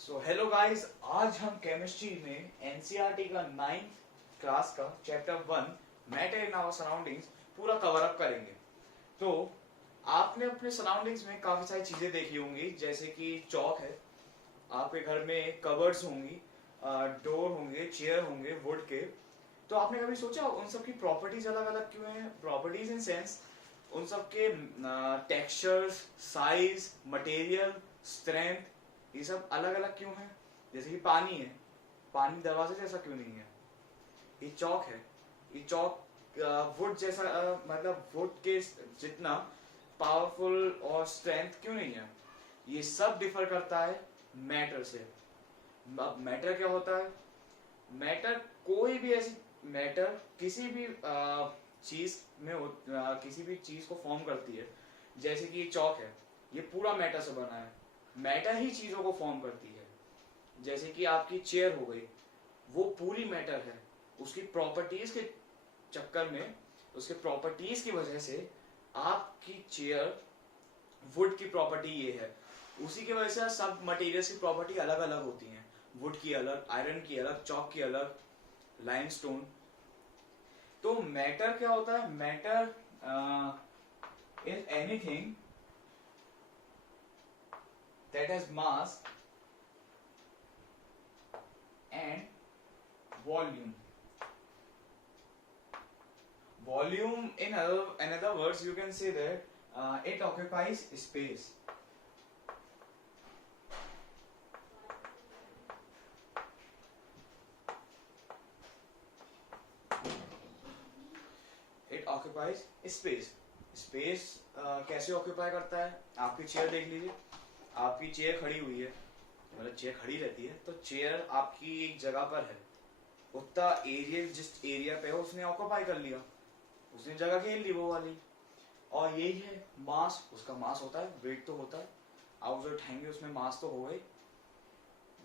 So hello guys, आज हम chemistry में एनसीईआरटी का 9th क्लास का chapter 1 matter in our surroundings पूरा कवर अप करेंगे। तो आपने अपने सराउंडिंग्स में काफी सारी चीजें देखी होंगी, जैसे कि चौक है, आपके घर में कबर्ड्स होंगी, डोर होंगे, चेयर होंगे वुड के। तो आपने कभी सोचा उन सब की प्रॉपर्टीज अलग अलग क्यों हैं? प्रॉपर्टीज इन सेंस उन सब के टेक्सचर्स, साइज, मटेरियल, स्ट्रेंथ, ये सब अलग अलग क्यों है? जैसे कि पानी है, पानी दरवाजे जैसा क्यों नहीं है? ये चौक है, ये चौक वुड जैसा, मतलब वुड के जितना पावरफुल और स्ट्रेंथ क्यों नहीं है? ये सब डिफर करता है मैटर से। अब मैटर क्या होता है? मैटर कोई भी ऐसी मैटर किसी भी चीज में किसी भी चीज को फॉर्म करती है। जैसे कि ये चौक है, ये पूरा मैटर से बना है, मैटर ही चीजों को फॉर्म करती है। जैसे कि आपकी चेयर हो गई, वो पूरी मैटर है, उसकी प्रॉपर्टीज के चक्कर में, उसके प्रॉपर्टीज की वजह से आपकी चेयर वुड की प्रॉपर्टी ये है। उसी की वजह से सब मटेरियल्स की प्रॉपर्टी अलग अलग होती हैं, वुड की अलग, आयरन की अलग, चॉक की अलग, लाइमस्टोन। तो मैटर क्या होता है? Matter is anything that has mass and volume. Volume, in another words, you can say that it occupies space. It occupies space. Space कैसे ऑक्यूपाई करता है? आपकी चेयर देख लीजिए, आपकी चेयर खड़ी हुई है, मतलब चेयर खड़ी रहती है, तो चेयर आपकी एक जगह पर है, उतना एरिया जिस एरिया पे है उसने ऑक्यूपाई कर लिया, उसने जगह घेर ली वो वाली। और यही है मास, उसका मास होता है, वेट तो होता है, आप उसे उठाएंगे उसमें मास तो हो गई।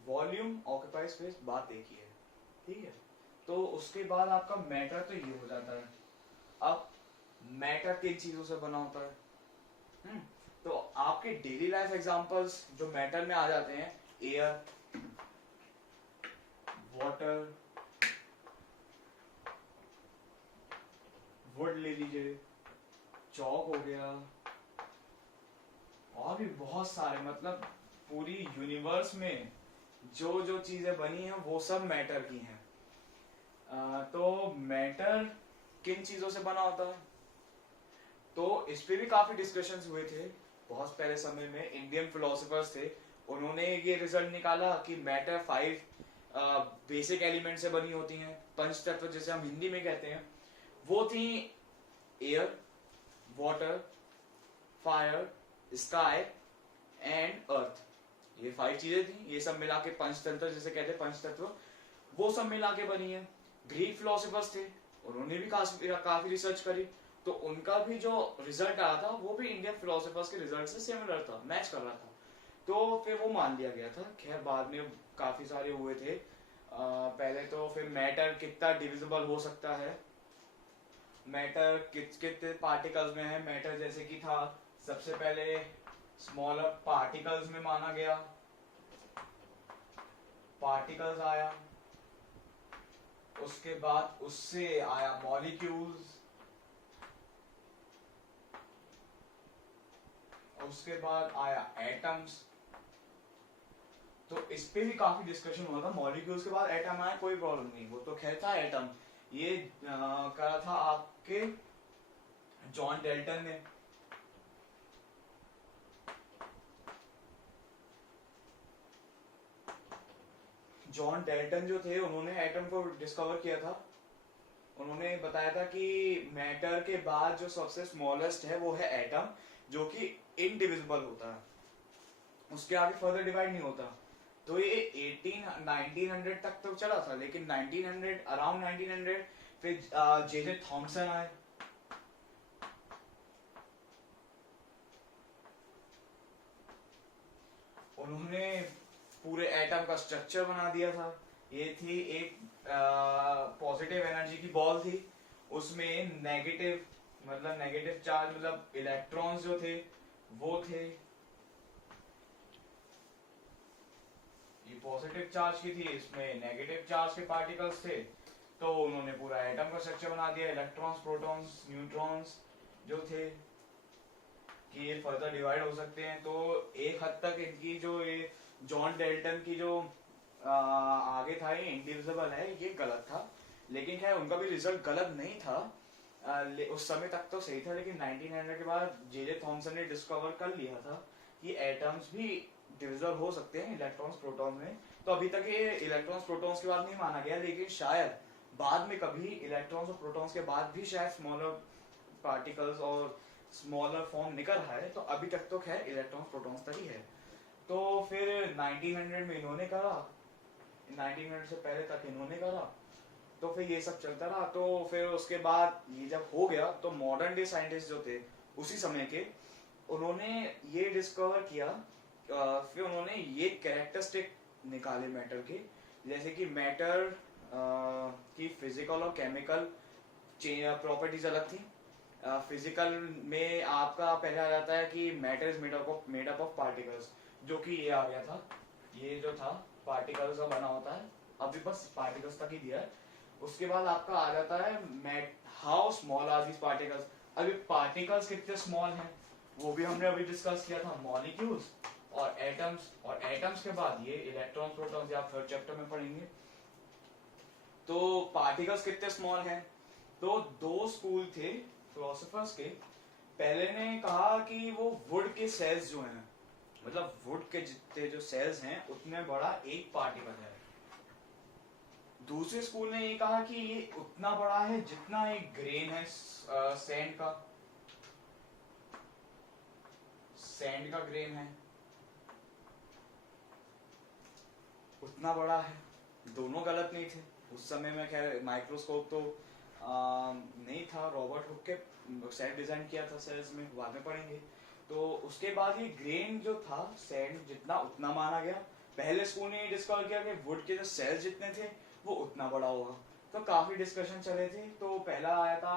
वॉल्यूम, ऑक्यूपाई स्पेस, बात एक ही है, ठीक है। तो उसके बाद आपका मैटर तो ये हो जाता है। अब मैटर किन चीजों से बना होता है? तो आपके डेली लाइफ एग्जांपल्स जो मैटर में आ जाते हैं, एयर, वाटर, वुड ले लीजिए, चौक हो गया, और भी बहुत सारे, मतलब पूरी यूनिवर्स में जो जो चीजें बनी हैं वो सब मैटर की हैं। तो मैटर किन चीजों से बना होता है? तो इस पे भी काफी डिस्कशंस हुए थे बहुत पहले समय में। इंडियन फिलोसोफर्स थे, उन्होंने ये रिजल्ट निकाला कि मैटर 5 बेसिक एलिमेंट से बनी होती हैं, पंच तत्व जिसे हम हिंदी में कहते हैं। वो थी air, water, fire, sky and earth. ये 5 चीजें थी, ये सब मिला के पंचतंत्र जिसे कहते हैं, पंचतत्व, वो सब मिला के बनी है। ग्रीक फिलोसोफर्स थे, उन्होंने भी काफी रिसर्च करी, तो उनका भी जो रिजल्ट आया था वो भी इंडियन फिलोसोफर्स के रिजल्ट से सिमिलर था, मैच कर रहा था। तो फिर वो मान लिया गया था। खैर बाद में काफी सारे हुए थे। पहले तो फिर मैटर कितना डिविजिबल हो सकता है, मैटर कितने पार्टिकल्स में है मैटर, जैसे कि था सबसे पहले स्मॉलर पार्टिकल्स में माना गया, पार्टिकल्स आया, उसके बाद उससे आया मॉलिक्यूल्स, उसके बाद आया एटम्स। तो इस पे भी काफी डिस्कशन हुआ था। मॉलिक्यूल्स के बाद एटम आया, कोई प्रॉब्लम नहीं, वो तो खैर था एटम। ये करा था आपके जॉन डेल्टन ने। जॉन डेल्टन जो थे, उन्होंने एटम को डिस्कवर किया था। उन्होंने बताया था कि मैटर के बाद जो सबसे स्मॉलेस्ट है वो है एटम, जो कि इनडिविजिबल होता है, उसके आगे फर्दर डिवाइड नहीं होता। तो ये 1900 तक तो चला था, लेकिन 1900, अराउंड 1900 फिर जे जे थॉमसन आए। उन्होंने पूरे एटम का स्ट्रक्चर बना दिया था। ये थी एक पॉजिटिव एनर्जी की बॉल थी, उसमें नेगेटिव, मतलब नेगेटिव चार्ज, मतलब इलेक्ट्रॉन्स जो थे वो थे। ये पॉजिटिव चार्ज की थी, इसमें नेगेटिव चार्ज के पार्टिकल्स थे, तो उन्होंने पूरा एटम का स्ट्रक्चर बना दिया। इलेक्ट्रॉन्स, प्रोटॉन्स, न्यूट्रॉन्स जो थे कि ये फर्दर डिवाइड हो सकते हैं। तो एक हद तक इनकी जो ये जॉन डेल्टन की जो आगे था ये इंडिविजिबल है, ये गलत था। लेकिन खैर उनका भी रिजल्ट गलत नहीं था, उस समय तक तो सही था। लेकिन 1900 के बाद जे थॉमसन ने डिस्कवर कर लिया था कि एटम्स भी डिविजिबल हो सकते हैं इलेक्ट्रॉन्स प्रोटॉन में। तो अभी तक ये इलेक्ट्रॉन्स प्रोटॉन्स के बाद नहीं माना गया, लेकिन शायद बाद में कभी इलेक्ट्रॉन्स और प्रोटॉन्स के बाद भी शायद स्मॉलर पार्टिकल्स और स्मॉलर फॉर्म निकल रहा है। तो अभी तक तो खैर इलेक्ट्रॉन्स प्रोटॉन्स तक ही है। तो फिर 1900 में इन्होंने करा, 1900 से पहले तक इन्होंने करा, तो फिर ये सब चलता रहा। तो फिर उसके बाद ये जब हो गया तो मॉडर्न डे साइंटिस्ट जो थे उसी समय के, उन्होंने ये डिस्कवर किया, फिर उन्होंने ये कैरेक्टरिस्टिक निकाले मैटर के, जैसे कि मैटर की फिजिकल और केमिकल प्रॉपर्टीज अलग थी। फिजिकल में आपका पहले आ जाता है कि matter is made up of particles, जो कि ये आ गया था, ये जो था पार्टिकल्स का बना होता है, अभी बस पार्टिकल्स तक ही दिया है। उसके बाद आपका आ जाता है how small are these particles. अभी पार्टिकल्स कितने स्मॉल हैं वो भी हमने अभी डिस्कस किया था, मॉलिक्यूल्स और एटम्स। और एटम्स के बाद ये इलेक्ट्रॉन प्रोटॉन्स, आप थर्ड चैप्टर में पढ़ेंगे। तो पार्टिकल्स कितने स्मॉल हैं, तो दो स्कूल थे फिलोसोफर्स के। पहले ने कहा कि वो वुड के सेल्स जो हैं, मतलब वुड के जितने जो सेल्स हैं उतने बड़ा एक पार्टिकल है। दूसरे स्कूल ने ये कहा कि ये उतना बड़ा है जितना एक ग्रेन है सैंड का ग्रेन है, उतना बड़ा है। दोनों गलत नहीं थे उस समय में। खैर माइक्रोस्कोप तो नहीं था, रॉबर्ट हुक के सेल डिजाइन किया था सेल्स में, बाद में पढ़ेंगे। तो उसके बाद ये ग्रेन जो था सैंड जितना उतना माना गया। पहले स्कूल ने ये डिस्कवर किया कि वुड के जो सेल्स जितने थे वो उतना बड़ा होगा। तो काफी डिस्कशन चले थे। तो पहला आया था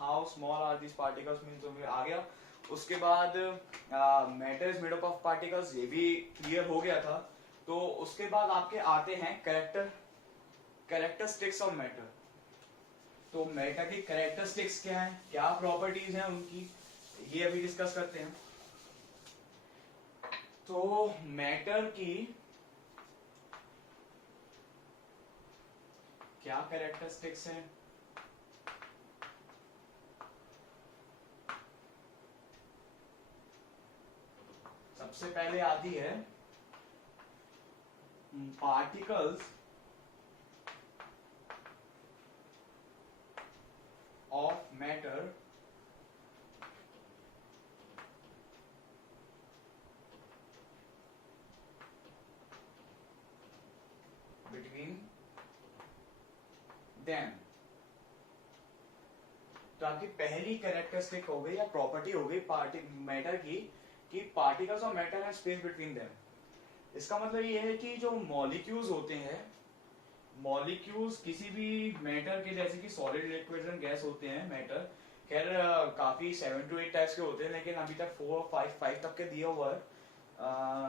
how small are these particles, mean तो आ गया। उसके बाद matter is made up of particles, ये भी क्लियर हो गया था। तो उसके बाद आपके आते हैं कैरेक्टरिस्टिक्स ऑफ मैटर। तो मैटर की कैरेक्टरिस्टिक्स क्या है, क्या प्रॉपर्टीज हैं उनकी, ये अभी डिस्कस करते हैं। तो मैटर की क्या कैरेक्टरिस्टिक्स हैं, सबसे पहले आती है particles of matter between them. ताकि पहली कैरेक्टरिस्टिक हो गई या प्रॉपर्टी हो गई मैटर की कि पार्टिकल्स और मैटर है स्पेस बिटवीन देम। इसका मतलब ये है कि जो मॉलिक्यूल्स होते हैं, मॉलिक्यूल्स किसी भी मैटर के, जैसे कि सॉलिड, लिक्विड एंड गैस होते हैं मैटर। खैर काफी 7 to 8 टाइप्स के होते हैं, लेकिन अभी तक 4 और 5 तक के दिया हुआ है।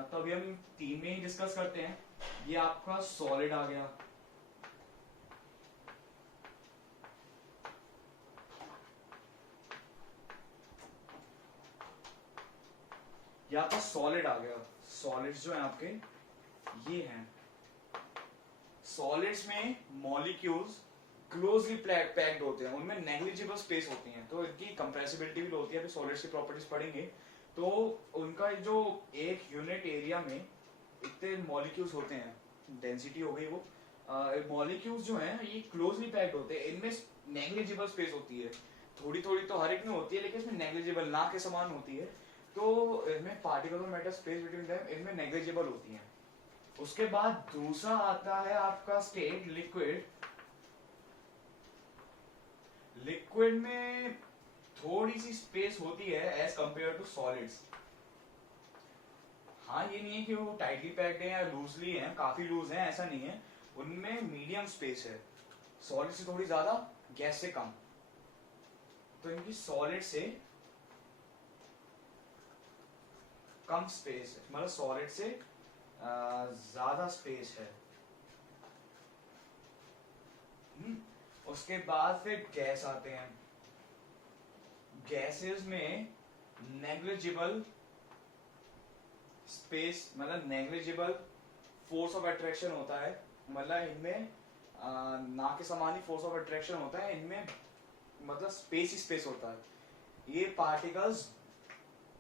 तो अभी हम 3 में ही डिस्कस करते हैं। ये आपका सॉलिड आ गया, ये आपका सॉलिड आ गया। सॉलिड्स जो है आपके ये हैं। सॉलिड्स में मॉलिक्यूल्स क्लोजली पैक्ड होते हैं, उनमें नेग्लिजिबल स्पेस होती है, तो इनकी कंप्रेसिबिलिटी भी होती है। अभी सॉलिड्स की प्रॉपर्टीज पढ़ेंगे। तो उनका जो एक यूनिट एरिया में इतने मॉलिक्यूल्स होते हैं, डेंसिटी हो गई वो, मॉलिक्यूल्स जो हैं ये क्लोजली पैक्ड होते हैं, इनमें नेग्लिजिबल स्पेस होती है। थोड़ी थोड़ी तो हर एक में होती है, लेकिन इसमें नेग्लिजिबल ना के समान होती है। तो इनमें पार्टिकल और मैटर स्पेस बिटवीन देम इनमें नेग्लिजिबल होती है। उसके बाद दूसरा आता है आपका स्टेट लिक्विड। लिक्विड में थोड़ी सी स्पेस होती है एज कंपेयर टू सॉलिड्स। हाँ, ये नहीं है कि वो टाइटली पैक्ड है या लूजली है, काफी लूज है, ऐसा नहीं है। उनमें मीडियम स्पेस है, सॉलिड से थोड़ी ज्यादा, गैस से कम। तो इनकी सॉलिड से कम स्पेस है, मतलब सॉलिड से ज्यादा स्पेस है। उसके बाद फिर गैस आते हैं। गैसेस में नेग्लिजिबल स्पेस मतलब नेग्लिजिबल फोर्स ऑफ अट्रैक्शन होता है, मतलब इनमें ना के समान ही फोर्स ऑफ अट्रैक्शन होता है, इनमें मतलब स्पेस ही स्पेस होता है। ये पार्टिकल्स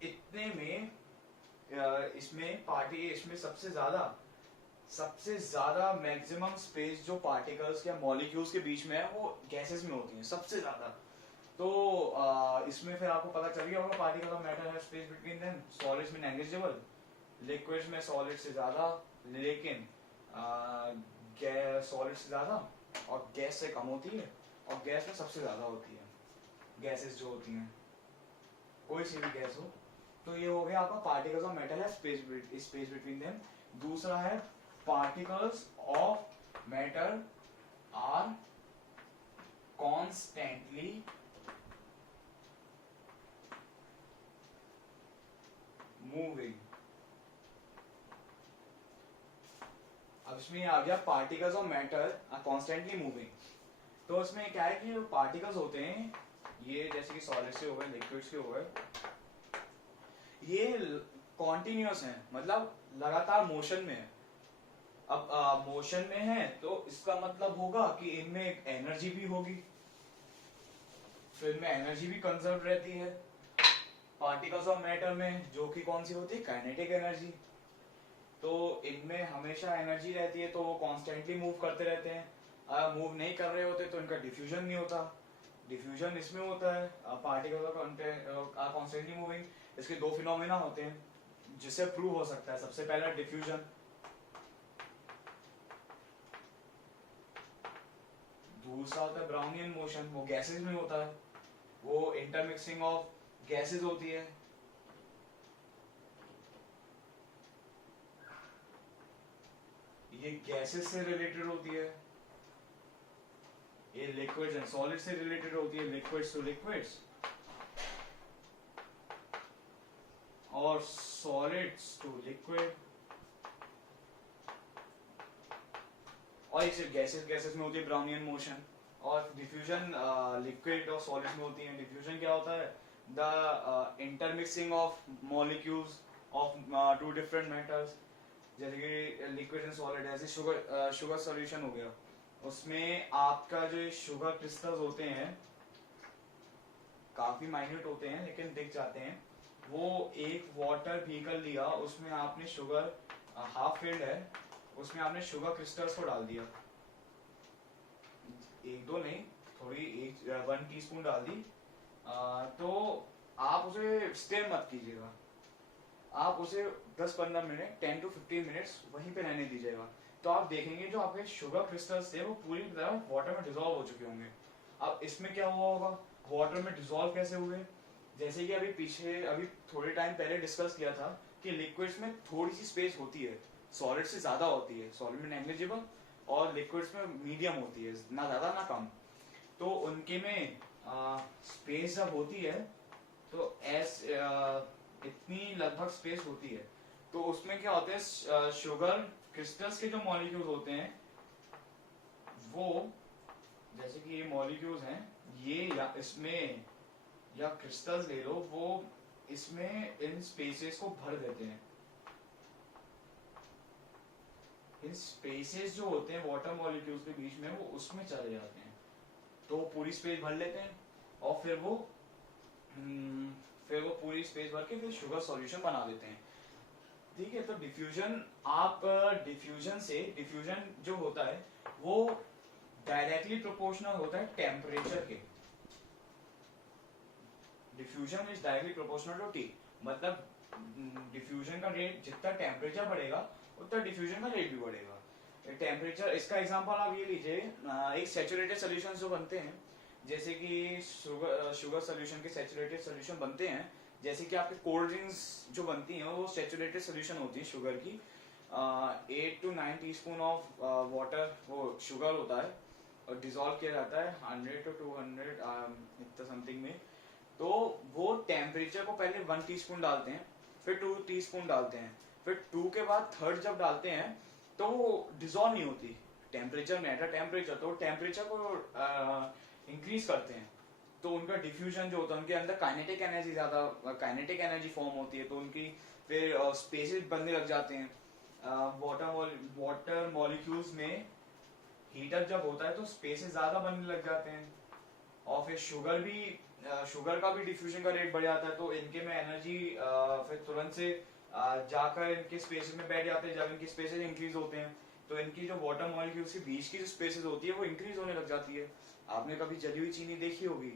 इतने में इसमें सबसे ज्यादा मैक्सिमम स्पेस जो पार्टिकल्स या मॉलिक्यूल्स के बीच में है वो गैसेस में होती है सबसे ज्यादा। तो इसमें फिर आपको पता चल गया होगा पार्टिकल ऑफ मैटर है स्पेस बिटवीन देम। सॉलिड्स में नेग्लिजिबल, लिक्विड्स में सॉलिड से ज्यादा, लेकिन सॉलिड से ज्यादा और गैस से कम होती है, और गैस में सबसे ज्यादा होती है गैसेस जो होती हैं, कोई सी भी गैस हो। तो ये हो गया आपका पार्टिकल्स ऑफ मेटल है स्पेस बिटवीन देम। दूसरा है particles of matter are constantly moving. अब इसमें आ गया particles of matter are constantly moving. तो इसमें क्या है कि जो पार्टिकल्स होते हैं ये जैसे कि सॉलिड से हो गए, लिक्विड्स के हो गए, ये कॉन्टिन्यूअस है, मतलब लगातार मोशन में है। अब मोशन में है तो इसका मतलब होगा कि इनमें एक एनर्जी भी होगी, फिर इनमें एनर्जी भी कंजर्व रहती है पार्टिकल्स ऑफ मैटर में, जो कि कौन सी होती है, काइनेटिक एनर्जी। तो इनमें हमेशा एनर्जी रहती है तो वो कॉन्स्टेंटली मूव करते रहते हैं। अगर मूव नहीं कर रहे होते तो इनका डिफ्यूजन नहीं होता, डिफ्यूजन इसमें होता है पार्टिकल्स आर कॉन्स्टेंटली मूविंग। इसके दो फिनोमेना होते हैं जिससे प्रूव हो सकता है। सबसे पहला डिफ्यूजन, दूसरा होता है ब्राउनियन मोशन, वो गैसेस में होता है, वो इंटरमिक्सिंग ऑफ गैसेस होती है। ये गैसेस से रिलेटेड होती है, ये लिक्विड्स एंड सॉलिड से रिलेटेड होती है, लिक्विड्स टू लिक्विड्स और सॉलिड्स टू लिक्विड। और इसे गैसेस में होती है ब्राउनियन मोशन। और डिफ्यूजन लिक्विड और सॉलिड्स में होती है। डिफ्यूजन क्या होता है, the intermixing of molecules of two different metals, जैसे कि लिक्विड एंड सॉलिड। ऐसे शुगर सॉल्यूशन हो गया, उसमें आपका जो शुगर क्रिस्टल्स होते हैं काफी माइन्यूट होते हैं लेकिन दिख जाते हैं। वो एक वाटर व्हीकल लिया, उसमें आपने शुगर हाफ फिल्ड है, उसमें आपने शुगर क्रिस्टल्स को डाल दिया, एक दो नहीं, थोड़ी 1 टीस्पून डाल दी। तो आप उसे स्टेयर मत कीजिएगा, आप उसे 10-15 मिनट 10 to 15 मिनट्स वहीं पे रहने दीजिएगा। तो आप देखेंगे जो आपके शुगर क्रिस्टल्स थे वो पूरी तरह वाटर में डिसॉल्व हो चुके होंगे। अब इसमें क्या हुआ होगा, वाटर में डिसॉल्व कैसे हुए, जैसे कि अभी थोड़े टाइम पहले डिस्कस किया था कि लिक्विड्स में थोड़ी सी स्पेस होती है, सॉलिड से ज्यादा होती है, सॉलिड में नेग्लिजिबल और लिक्विड्स में मीडियम होती है, ना ज्यादा ना कम। तो उनके में स्पेस जब होती है तो इतनी लगभग स्पेस होती है, तो उसमें क्या होते हैं, शुगर क्रिस्टल्स के जो मॉलिक्यूल्स होते हैं वो, जैसे कि ये मॉलिक्यूल्स हैं, ये या इसमें या क्रिस्टल्स ले लो, वो इसमें इन स्पेसेस को भर देते हैं। इन स्पेसेस जो होते हैं वाटर मॉलिक्यूल्स के बीच में, वो उसमें चले जाते हैं, तो पूरी स्पेस भर लेते हैं और फिर वो पूरी स्पेस भर के फिर शुगर सॉल्यूशन बना देते हैं। ठीक है, तो डिफ्यूजन जो होता है वो डायरेक्टली प्रोपोर्शनल होता है टेम्परेचर के। Diffusion is directly proportional to T, मतलब डिफ्यूजन का रेट जितना टेम्परेचर बढ़ेगा उतना डिफ्यूजन का रेट भी बढ़ेगा। टेम्परेचर, इसका एग्जांपल आप ये लीजिए, एक सैचुरेटेड सॉल्यूशन जो बनते हैं, जैसे कि शुगर सॉल्यूशन के सैचुरेटेड सॉल्यूशन बनते हैं, जैसे कि आपके कोल्ड ड्रिंक्स जो बनती हैं वो सैचुरेटेड सॉल्यूशन होती है शुगर की। 8 to 9 टीस्पून ऑफ वाटर वो शुगर होता है और डिसॉल्व किया जाता है 100 to 200 इतना समथिंग में। तो वो टेम्परेचर को पहले 1 टीस्पून डालते हैं, फिर 2 टीस्पून डालते हैं, फिर 2 के बाद थर्ड जब डालते हैं तो वो डिजॉल्व नहीं होती, टेम्परेचर में एट अ टेम्परेचर, तो टेम्परेचर को इंक्रीज करते हैं तो उनका डिफ्यूजन जो होता है, उनके अंदर काइनेटिक एनर्जी ज्यादा, काइनेटिक एनर्जी फॉर्म होती है, तो उनकी फिर स्पेसेस बनने लग जाते हैं। वाटर मॉलिक्यूल्स में हीटअप जब होता है तो स्पेसेस ज्यादा बनने लग जाते हैं, और फिर शुगर का भी डिफ्यूजन का रेट बढ़ जाता है, तो इनके में एनर्जी फिर तुरंत से जाकर इनके स्पेसेस में बैठ जाते हैं। जब इनके स्पेसेस इंक्रीज होते हैं तो इनकी जो वाटर मॉलिक्यूल्स के बीच की जो स्पेसेस होती है वो इंक्रीज होने लग जाती है। आपने कभी जली हुई चीनी देखी होगी,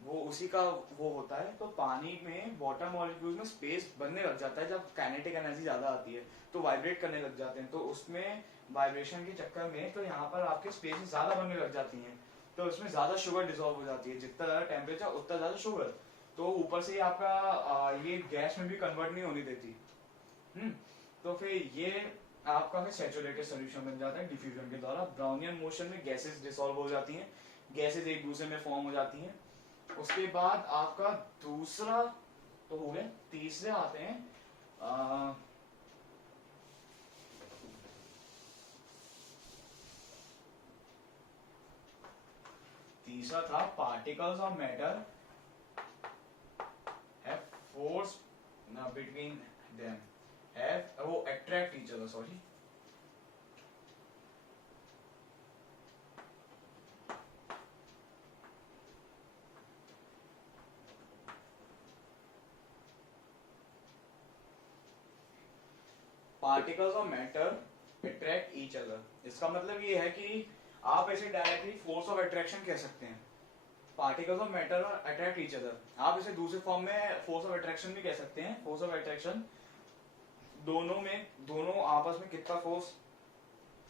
वो उसी का वो होता है। तो पानी में वाटर मॉलिक्यूल्स में स्पेस बनने लग जाता है जब काइनेटिक एनर्जी ज्यादा आती है, तो वाइब्रेट करने लग जाते हैं, तो उसमें वाइब्रेशन के चक्कर में तो यहाँ पर आपके स्पेसेस ज्यादा बनने लग जाती हैं, तो उसमें ज्यादा शुगर डिसॉल्व हो जाती है, जितना ज्यादा टेम्परेचर उतना ज्यादा शुगर, तो ऊपर से आपका ये गैस में भी कन्वर्ट नहीं होने देती। तो फिर ये आपका फिर सैचुरेटेड सॉल्यूशन बन जाता है डिफ्यूजन के द्वारा। ब्राउनियन मोशन में गैसेस डिसॉल्व हो जाती हैं, गैसेस एक दूसरे में फॉर्म हो जाती हैं। उसके बाद आपका दूसरा तो हो गया, तीसरे आते हैं तीसरा था particles of matter have force between them, have वो attract each other, sorry particles of matter attract each other. इसका मतलब ये है कि आप ऐसे डायरेक्टली फोर्स ऑफ अट्रैक्शन कह सकते हैं, particles of matter attract each other. आप इसे दूसरे फॉर्म में फोर्स ऑफ अट्रैक्शन भी कह सकते हैं। फोर्स ऑफ अट्रैक्शन दोनों आपस में कितना फोर्स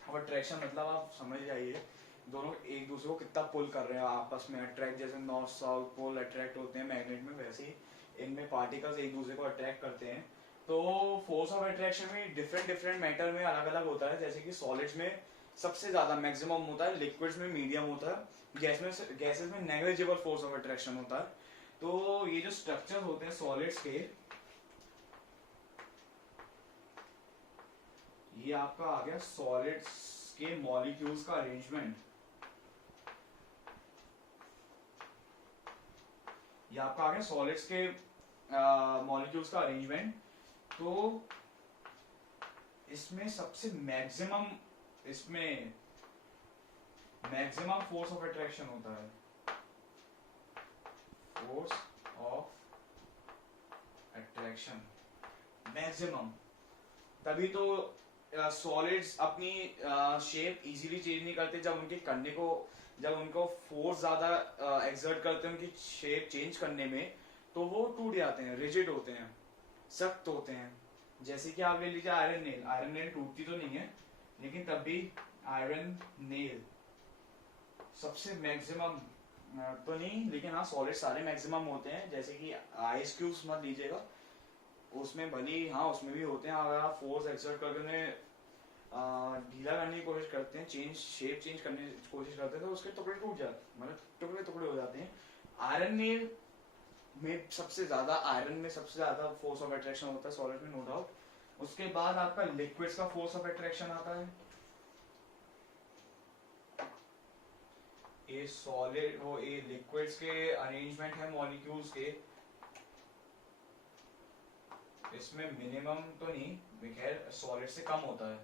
ऑफ अट्रैक्शन, मतलब आप समझ जाइए, दोनों एक दूसरे को कितना पुल कर रहे हैं आपस में, अट्रैक्ट, जैसे नॉर्थ साउथ पोल अट्रैक्ट होते हैं मैग्नेट में, वैसे ही इनमें पार्टिकल्स एक दूसरे को अट्रैक्ट करते हैं। तो फोर्स ऑफ अट्रैक्शन में डिफरेंट डिफरेंट मैटर में अलग अलग होता है, जैसे कि सॉलिड्स में सबसे ज्यादा मैक्सिमम होता है, लिक्विड्स में मीडियम होता है, गैसेस में नेग्लिजिबल फोर्स ऑफ अट्रैक्शन होता है। तो ये जो स्ट्रक्चर होते हैं सॉलिड्स के, ये आपका आ गया सॉलिड्स के मॉलिक्यूल्स का अरेंजमेंट, ये आपका आ गया सॉलिड्स के मॉलिक्यूल्स का अरेंजमेंट। तो इसमें सबसे मैक्सिमम फोर्स ऑफ अट्रैक्शन होता है, फोर्स ऑफ अट्रैक्शन मैक्सिमम। तभी तो सॉलिड्स अपनी शेप इजीली चेंज नहीं करते, जब उनको फोर्स ज्यादा एक्सर्ट करते हैं उनकी शेप चेंज करने में, तो वो टूट जाते हैं, रिजिड होते हैं, सख्त होते हैं। जैसे कि आप ले लीजिए आयरन नेल टूटती तो नहीं है, लेकिन तब भी आयरन नेल सबसे मैक्सिमम तो नहीं, लेकिन हाँ सॉलिड सारे मैक्सिमम होते हैं। जैसे कि आइस क्यूब्स मत लीजिएगा, उसमें भली हाँ उसमें भी होते हैं, अगर आप फोर्स एक्सर्ट करके उन्हें ढीला करने की कोशिश करते हैं, शेप चेंज करने की कोशिश करते हैं, तो उसके टुकड़े टूट जाते, मतलब टुकड़े टुकड़े हो जाते हैं। आयरन नेल में सबसे ज्यादा फोर्स ऑफ अट्रैक्शन होता है सॉलिड में, नो डाउट। उसके बाद आपका लिक्विड्स का फोर्स ऑफ अट्रैक्शन आता है। ये लिक्विड्स के अरेंजमेंट है मॉलिक्यूल्स के, इसमें मिनिमम तो नहीं, खैर सॉलिड से कम होता है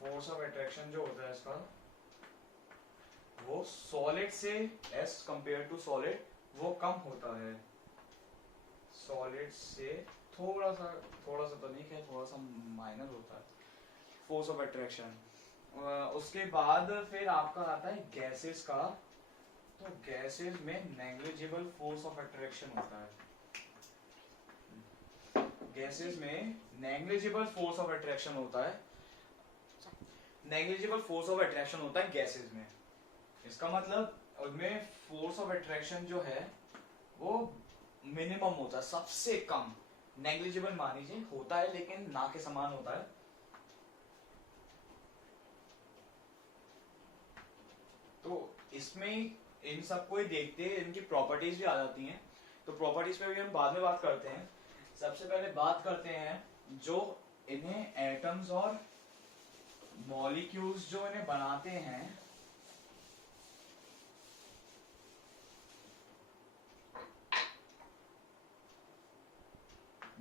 फोर्स ऑफ अट्रैक्शन जो होता है इसका, वो सॉलिड से एज कंपेयर टू सॉलिड वो कम होता है, सॉलिड से थोड़ा सा तो नहीं, खैर थोड़ा सा माइनर होता है फोर्स ऑफ अट्रैक्शन। उसके बाद फिर आपका आता है गैसेस का, तो गैसेस में नेग्लिजिबल फोर्स ऑफ अट्रैक्शन होता है, गैसेस में नेग्लिजिबल फोर्स ऑफ अट्रैक्शन होता है, नेग्लिजिबल फोर्स ऑफ अट्रैक्शन होता है गैसेस में। इसका मतलब उनमें फोर्स ऑफ अट्रैक्शन जो है वो मिनिमम होता है, सबसे कम, नेग्लिजिबल मान लीजिए होता है लेकिन ना के समान होता है। तो इसमें इन सबको ही देखते हैं, इनकी प्रॉपर्टीज भी आ जाती हैं, तो प्रॉपर्टीज पे भी हम बाद में बात करते हैं। सबसे पहले बात करते हैं जो इन्हें एटम्स और मॉलिक्यूल्स जो इन्हें बनाते हैं,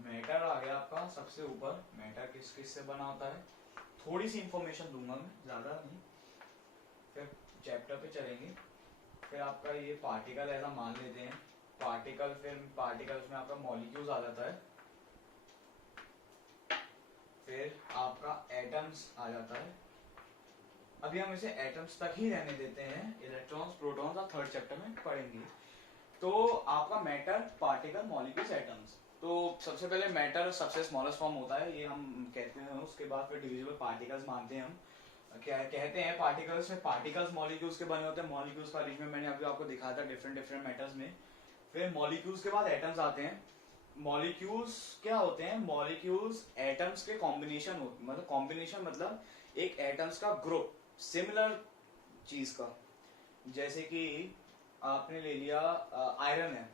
मैटर आ गया आपका सबसे ऊपर। मैटर किस किस से बना होता है, थोड़ी सी इंफॉर्मेशन दूंगा मैं, ज्यादा नहीं, फिर चैप्टर पे चलेंगे। फिर आपका ये पार्टिकल ऐसा मान लेते हैं, पार्टिकल, फिर पार्टिकल्स में आपका मॉलिक्यूल्स आ जाता है, फिर आपका एटम्स आ जाता है। अभी हम इसे एटम्स तक ही रहने देते हैं, इलेक्ट्रॉन्स प्रोटॉन्स और थर्ड चैप्टर में पढ़ेंगे। तो आपका मैटर, पार्टिकल, मॉलिक्यूल्स, एटम्स। तो सबसे पहले मैटर सबसे स्मॉलेस्ट फॉर्म होता है, ये हम कहते हैं। उसके बाद फिर डिविजिबल पार्टिकल्स मानते हैं हम, क्या कहते हैं पार्टिकल्स में, पार्टिकल्स मॉलिक्यूल्स के बने होते हैं। मॉलिक्यूल्स का अरेंजमेंट मैंने अभी आपको दिखाया था डिफरेंट डिफरेंट मैटर्स में। फिर मॉलिक्यूल्स के बाद एटम्स आते हैं। मॉलिक्यूल्स क्या होते हैं, मॉलिक्यूल्स एटम्स के कॉम्बिनेशन होते, मतलब कॉम्बिनेशन मतलब एक एटम्स का ग्रुप सिमिलर चीज का। जैसे कि आपने ले लिया आयरन है,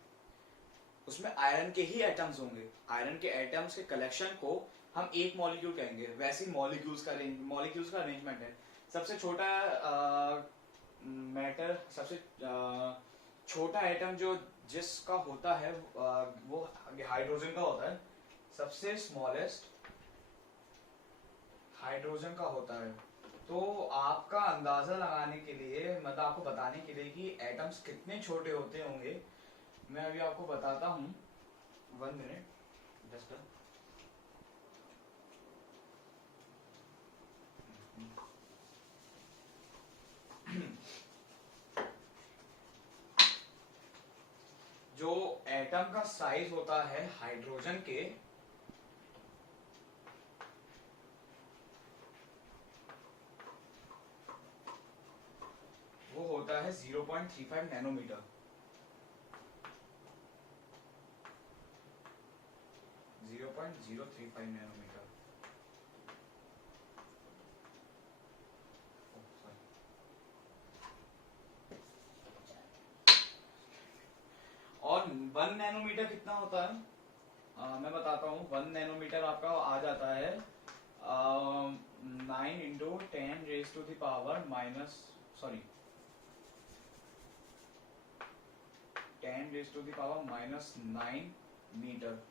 उसमें आयरन के ही एटम्स होंगे, आयरन के एटम्स के कलेक्शन को हम एक मॉलिक्यूल कहेंगे। वैसे ही मॉलिक्यूल्स का अरेंजमेंट है। सबसे छोटा मैटर, सबसे छोटा एटम जो जिसका होता है वो हाइड्रोजन का होता है। सबसे स्मॉलेस्ट हाइड्रोजन का होता है। तो आपका अंदाजा लगाने के लिए, मतलब आपको बताने के लिए कि एटम्स कितने छोटे होते होंगे, मैं अभी आपको बताता हूँ। 1 मिनट जस्ट। जो एटम का साइज होता है हाइड्रोजन के, वो होता है 0.35 नैनोमीटर। 0.035 नैनोमीटर। और 1 नैनोमीटर कितना होता है, मैं बताता हूँ। 1 नैनोमीटर आपका आ जाता है 9 into 10 raise to the power minus, sorry 10 raise to the power -9 metre.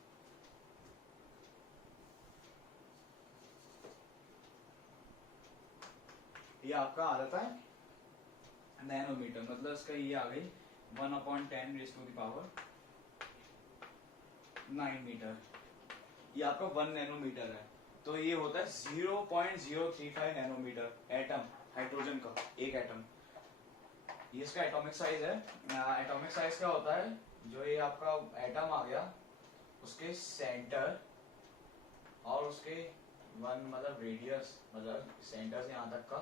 ये आपका आ जाता है नैनोमीटर, मतलब इसका ये आ गई 1/10 raise to the power 9 metre. ये आपका 1 नैनोमीटर है। तो ये होता है 0.035 नैनोमीटर एटम, हाइड्रोजन का एक एटम। ये इसका एटॉमिक साइज है। एटॉमिक साइज क्या होता है, जो ये आपका एटम आ गया, उसके सेंटर और उसके वन मतलब रेडियस, मतलब सेंटर से यहाँ तक का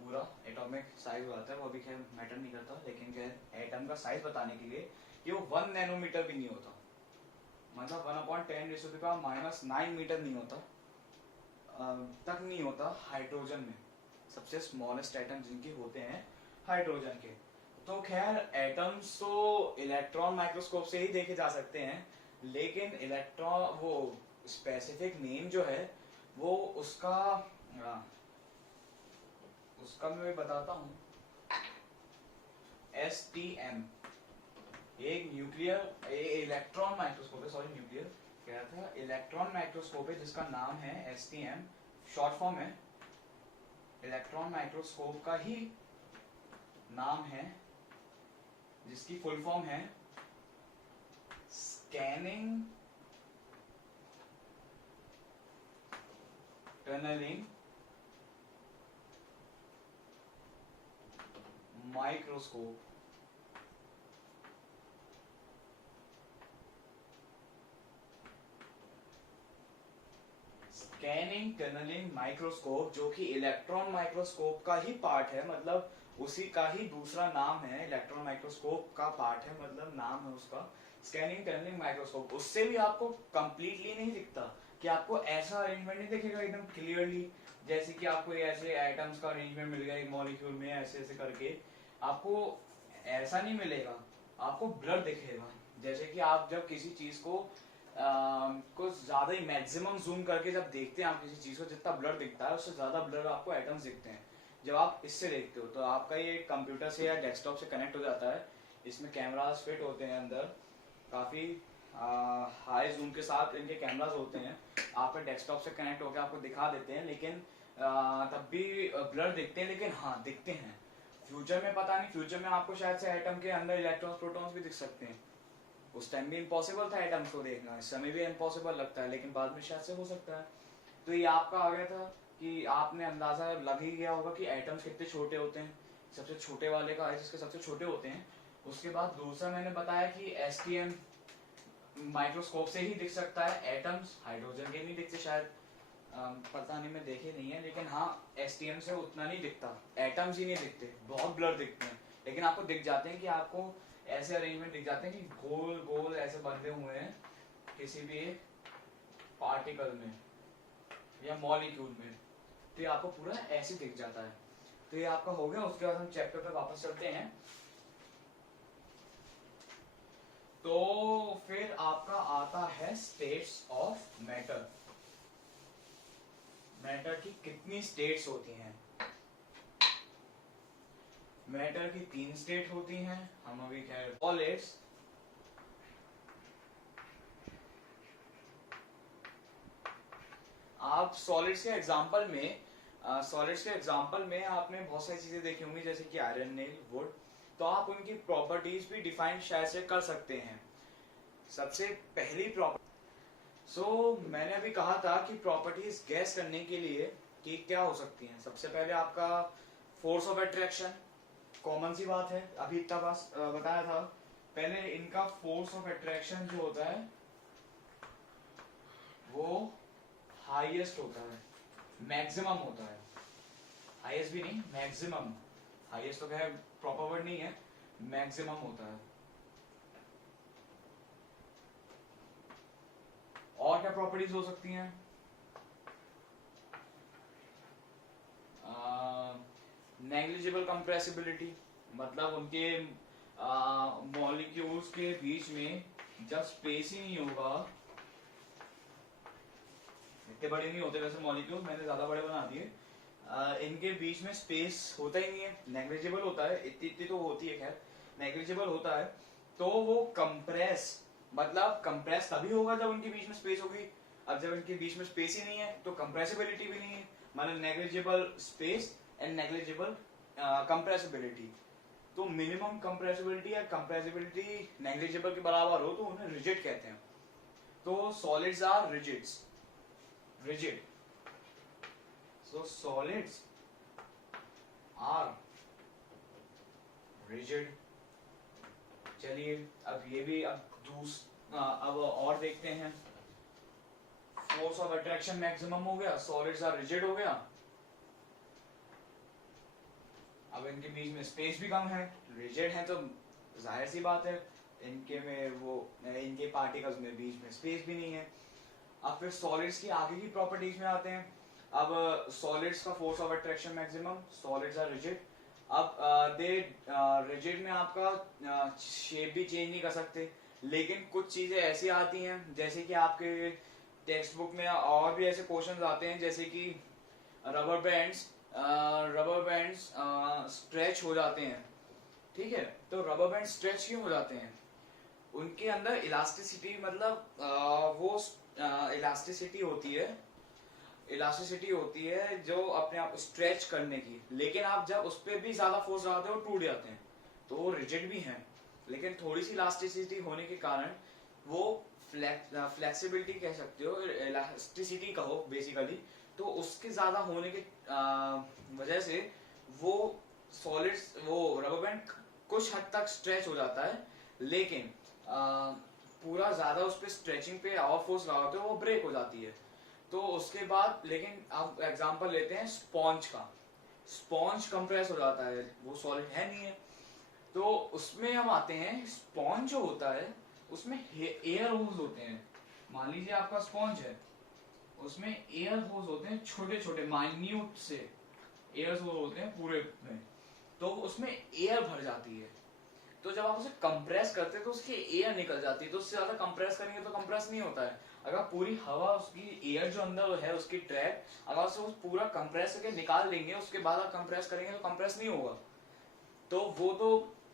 पूरा एटॉमिक साइज होता है। वो भी खैर मैटर नहीं करता, लेकिन खैर एटम का साइज बताने के लिए कि वो 1 नैनोमीटर भी नहीं होता, मतलब 1/10 -9 मीटर नहीं होता, तक नहीं होता हाइड्रोजन में। सबसे स्मॉलेस्ट एटम जिनके होते हैं हाइड्रोजन के। तो खैर एटम्स तो इलेक्ट्रॉन माइक्रोस्कोप से ही देखे जा सकते हैं, लेकिन इलेक्ट्रॉन वो स्पेसिफिक नेम जो है वो उसका उसका मैं बताता हूँ। STM एक न्यूक्लियर इलेक्ट्रॉन माइक्रोस्कोप है, सॉरी न्यूक्लियर क्या था, इलेक्ट्रॉन माइक्रोस्कोप है जिसका नाम है STM, शॉर्ट फॉर्म है। इलेक्ट्रॉन माइक्रोस्कोप का ही नाम है, जिसकी फुल फॉर्म है scanning tunnelling microscope. Scanning tunnelling microscope, जो कि इलेक्ट्रॉन माइक्रोस्कोप का ही पार्ट है, मतलब उसी का ही दूसरा नाम है। इलेक्ट्रॉन माइक्रोस्कोप का पार्ट है, मतलब नाम है उसका स्कैनिंग टनलिंग माइक्रोस्कोप। उससे भी आपको कंप्लीटली नहीं दिखता कि आपको ऐसा अरेंजमेंट नहीं दिखेगा एकदम क्लियरली, जैसे कि आपको ऐसे एटम्स का अरेंजमेंट मिल गया एक मॉलिक्यूल में ऐसे ऐसे करके, आपको ऐसा नहीं मिलेगा, आपको ब्लर दिखेगा। जैसे कि आप जब किसी चीज को कुछ ज्यादा ही मैक्सिमम जूम करके जब देखते हैं आप किसी चीज को, जितना ब्लर दिखता है उससे ज्यादा ब्लर आपको एटम्स दिखते हैं। जब आप इससे देखते हो तो आपका ये कंप्यूटर से या डेस्कटॉप से कनेक्ट हो जाता है, इसमें कैमरास फिट होते हैं अंदर, काफी हाई जूम के साथ इनके कैमरास होते हैं, आपके डेस्कटॉप से कनेक्ट होकर आपको दिखा देते हैं, लेकिन तब भी ब्लर दिखते हैं, लेकिन हाँ दिखते हैं। फ्यूचर में पता नहीं, फ्यूचर में आपको शायद से एटम के अंदर इलेक्ट्रॉन्स प्रोटॉन्स भी दिख सकते हैं। उस टाइम भी इम्पॉसिबल था एटम्स को देखना, इस समय भी इम्पॉसिबल लगता है, लेकिन बाद में शायद से हो सकता है। तो ये आपका आ गया था कि आपने अंदाजा लग ही गया होगा कि एटम्स कितने छोटे होते हैं। सबसे छोटे वाले का जिसके सबसे छोटे होते हैं। उसके बाद दूसरा मैंने बताया कि एसटीएम माइक्रोस्कोप से ही दिख सकता है एटम्स, हाइड्रोजन के नहीं दिखते शायद, पता नहीं, मैं देखे नहीं है, लेकिन हाँ एसटीएम से उतना नहीं दिखता, एटम्स ही नहीं दिखते, बहुत ब्लर दिखते हैं, लेकिन आपको दिख जाते हैं कि आपको ऐसे अरेंजमेंट दिख जाते हैं कि गोल गोल ऐसे बंधे हुए हैं किसी भी एक पार्टिकल में या मॉलिक्यूल में, तो ये आपको पूरा ऐसे दिख जाता है। तो ये आपका हो गया। उसके बाद हम चैप्टर पे वापस चलते हैं। तो फिर आपका आता है स्टेट्स ऑफ मैटर। मैटर की कितनी स्टेट्स होती हैं? मैटर की 3 स्टेट होती हैं। हम अभी खैर सॉलिड्स, आप सॉलिड्स के एग्जांपल में आपने बहुत सारी चीजें देखी होंगी, जैसे कि आयरन, नेल, वुड, तो आप उनकी प्रॉपर्टीज भी डिफाइन शायद से कर सकते हैं। सबसे पहली प्रॉपर्टी, मैंने अभी कहा था कि प्रॉपर्टीज गैस करने के लिए कि क्या हो सकती हैं। सबसे पहले आपका फोर्स ऑफ अट्रैक्शन, कॉमन सी बात है, अभी इतना बस बताया था। पहले इनका फोर्स ऑफ अट्रैक्शन जो होता है वो हाईएस्ट होता है, मैक्सिमम होता है, हाईएस्ट भी नहीं, मैक्सिमम। हाईएस्ट तो क्या है, प्रॉपर वर्ड नहीं है, मैक्सिमम होता है। और क्या प्रॉपर्टीज हो सकती हैं? नेग्लिजिबल कंप्रेसिबिलिटी, मतलब उनके मॉलिक्यूल्स के बीच में जब स्पेस ही नहीं होगा, इतने बड़े नहीं होते वैसे मॉलिक्यूल, मैंने ज्यादा बड़े बना दिए, इनके बीच में स्पेस होता ही नहीं है, नेग्लिजिबल होता है, इतनी इतनी तो होती है, खैर नेग्लिजिबल होता है, तो वो कंप्रेस, मतलब कंप्रेस तभी होगा जब उनके बीच में स्पेस होगी। अब जब इनके बीच में स्पेस ही नहीं है तो कंप्रेसिबिलिटी भी नहीं है, मतलब negligible space and negligible compressibility. तो मिनिमम कंप्रेसिबिलिटी या कंप्रेसिबिलिटी नेग्लिजिबल के बराबर हो तो उन्हें रिजिड कहते हैं। तो solids are rigid, so solids are rigid। चलिए अब ये भी अब और देखते हैं। फोर्स ऑफ अट्रैक्शन मैक्सिमम हो गया, सॉलिड्स आर रिजिड हो गया। अब इनके बीच में स्पेस भी कम है, रिजिड है तो जाहिर सी बात है इनके में वो इनके पार्टिकल्स में बीच में स्पेस भी नहीं है। अब फिर सॉलिड्स की आगे की प्रॉपर्टीज में आते हैं। अब सॉलिड्स का force of attraction maximum, solids are rigid. अब दे रिजिड में आपका शेप भी चेंज नहीं कर सकते, लेकिन कुछ चीजें ऐसी आती हैं जैसे कि आपके टेक्स्ट बुक में और भी ऐसे क्वेश्चंस आते हैं, जैसे कि रबर बैंड्स स्ट्रेच हो जाते हैं, ठीक है। तो रबर बैंड स्ट्रेच क्यों हो जाते हैं? उनके अंदर इलास्टिसिटी, मतलब वो इलास्टिसिटी होती है जो अपने आप स्ट्रेच करने की, लेकिन आप जब उस पर भी ज्यादा फोर्स लगाते हो टूट जाते हैं, तो वो रिजिड भी हैं, लेकिन थोड़ी सी इलास्टिसिटी होने के कारण वो फ्लेक्सिबिलिटी कह सकते हो, इलास्टिसिटी कहो बेसिकली, तो उसके ज्यादा होने के वजह से वो सॉलिड्स, वो रबर बैंड कुछ हद तक स्ट्रेच हो जाता है, लेकिन पूरा ज्यादा उस पर स्ट्रेचिंग पे और फोर्स लगाते हो वो ब्रेक हो जाती है। तो उसके बाद, लेकिन अब एग्जांपल लेते हैं स्पॉन्ज का। स्पॉन्ज कंप्रेस हो जाता है, वो सॉलिड है नहीं है, तो उसमें हम आते हैं, स्पॉन्ज जो होता है उसमें एयर होल्स होते हैं। मान लीजिए आपका स्पॉन्ज है, उसमें एयर होल्स होते हैं, छोटे छोटे माइन्यूट से एयर होल्स होते हैं पूरे में, तो उसमें एयर भर जाती है। तो जब आप उसे कंप्रेस करते हैं तो उसकी एयर निकल जाती है, तो उससे ज्यादा कंप्रेस करेंगे तो कंप्रेस नहीं होता है। अगर पूरी हवा उसकी एयर जो अंदर है उसकी ट्रैप, अगर उसे पूरा कंप्रेस करके निकाल देंगे उसके बाद आप कंप्रेस करेंगे तो कंप्रेस नहीं होगा। तो वो तो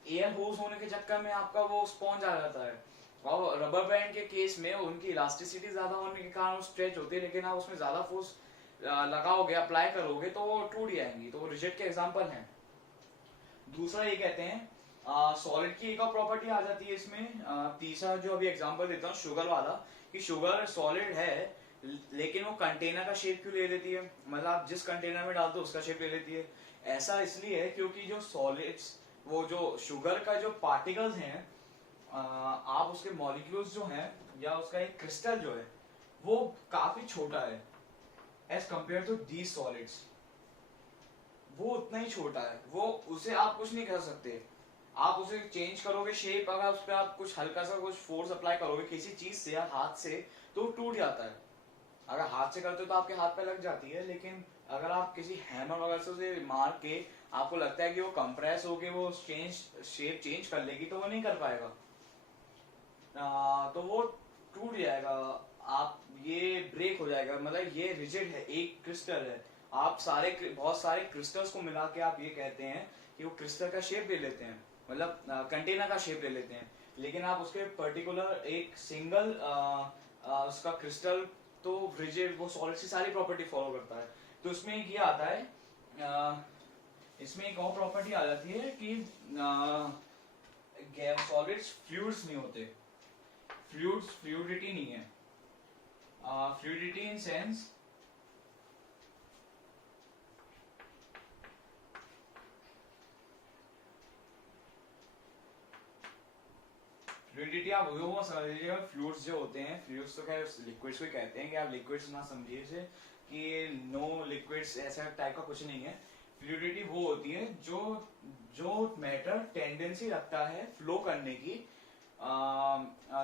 एयर होस होने के चक्कर में आपका वो स्पॉन्ज आ जाता है। और रबर बैंड के केस में उनकी इलास्टिसिटी ज्यादा होने के कारण स्ट्रेच होती है, लेकिन आप उसमें ज्यादा फोर्स लगाओगे, अप्लाई करोगे तो वो टूट जाएंगी। तो वो रिजिड के एग्जांपल हैं। दूसरा ये कहते हैं सॉलिड की एक और प्रॉपर्टी आ जाती है इसमें। तीसरा जो अभी एग्जांपल देता हूँ शुगर वाला, कि शुगर सॉलिड है लेकिन वो कंटेनर का शेप क्यों ले लेती है, मतलब आप जिस कंटेनर में डालते हो उसका शेप ले लेती है। ऐसा इसलिए है क्योंकि जो सॉलिड्स, वो जो शुगर का जो पार्टिकल्स हैं, आप उसके मॉलिक्यूल्स जो हैं या उसका एक क्रिस्टल जो है वो काफी छोटा है as compare to these solids. वो उतना ही छोटा है, वो उसे आप कुछ नहीं कर सकते। आप उसे चेंज करोगे शेप, अगर उस पर आप कुछ हल्का सा कुछ फोर्स अप्लाई करोगे किसी चीज से या हाथ से तो वो टूट जाता है। अगर हाथ से करते हो तो आपके हाथ पे लग जाती है, लेकिन अगर आप किसी हैमर वगैरह से उसे मार के आपको लगता है कि वो कंप्रेस होके वो शेप चेंज कर लेगी तो वो नहीं कर पाएगा। तो वो टूट जाएगा, आप ये ब्रेक हो जाएगा। मतलब ये रिजिड है, एक क्रिस्टल है। आप बहुत सारे क्रिस्टल्स को मिला के आप ये कहते हैं कि वो क्रिस्टल का शेप ले लेते हैं, मतलब कंटेनर का शेप ले लेते हैं। लेकिन आप उसके पर्टिकुलर एक सिंगल उसका क्रिस्टल तो रिजिड, वो सॉलिड की सारी प्रॉपर्टी फॉलो करता है। तो इसमें एक ये आता है, इसमें एक और प्रॉपर्टी आ जाती है कि सॉलिड्स फ्लूइड्स नहीं होते। फ्लूइडिटी नहीं है। फ्लूइडिटी इन सेंस, फ्लूइडिटी आप वो समझ लीजिएगा, फ्लूइड्स जो होते हैं, फ्लूइड्स तो खैर लिक्विड्स को कहते हैं, कि आप लिक्विड्स ना समझिए इसे कि नो लिक्विड्स ऐसा टाइप का कुछ नहीं है। फ्लूइडिटी वो होती है जो जो मैटर टेंडेंसी रखता है फ्लो करने की,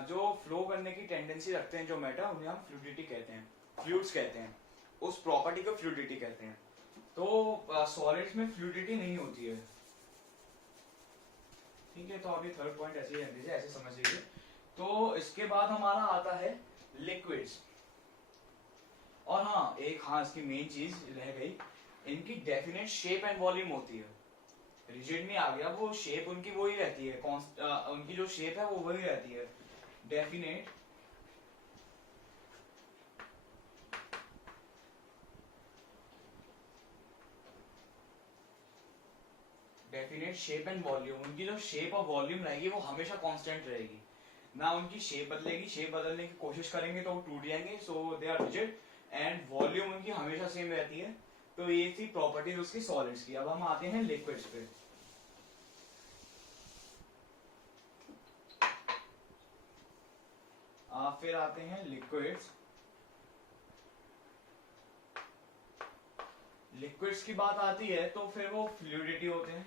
जो फ्लो करने की टेंडेंसी रखते हैं जो मैटर, उन्हें हम फ्लूइडिटी कहते हैं, फ्लूइड्स कहते हैं। उस प्रॉपर्टी को फ्लूइडिटी कहते हैं। तो सॉलिड्स में फ्लूइडिटी नहीं होती है। ठीक है, तो अभी थर्ड पॉइंट ऐसे ही रख दीजिए, ऐसे समझ लीजिए। तो इसके बाद हमारा आता है लिक्विड्स। और हाँ, इसकी मेन चीज रह गई, इनकी डेफिनेट शेप एंड वॉल्यूम होती है। रिजिड में आ गया, वो शेप उनकी वही रहती है, उनकी जो शेप है वो वही रहती है, definite definite shape and volume. उनकी जो शेप और वॉल्यूम रहेगी वो हमेशा कांस्टेंट रहेगी, ना उनकी शेप बदलेगी। शेप बदलने की कोशिश करेंगे तो वो टूट जाएंगे, so they are rigid. And volume उनकी हमेशा सेम रहती है। तो ये थी प्रॉपर्टीज उसकी सॉलिड्स की। अब हम आते हैं लिक्विड्स पे। फिर आते हैं लिक्विड्स। लिक्विड्स की बात आती है तो फिर वो फ्लूइडिटी होते हैं।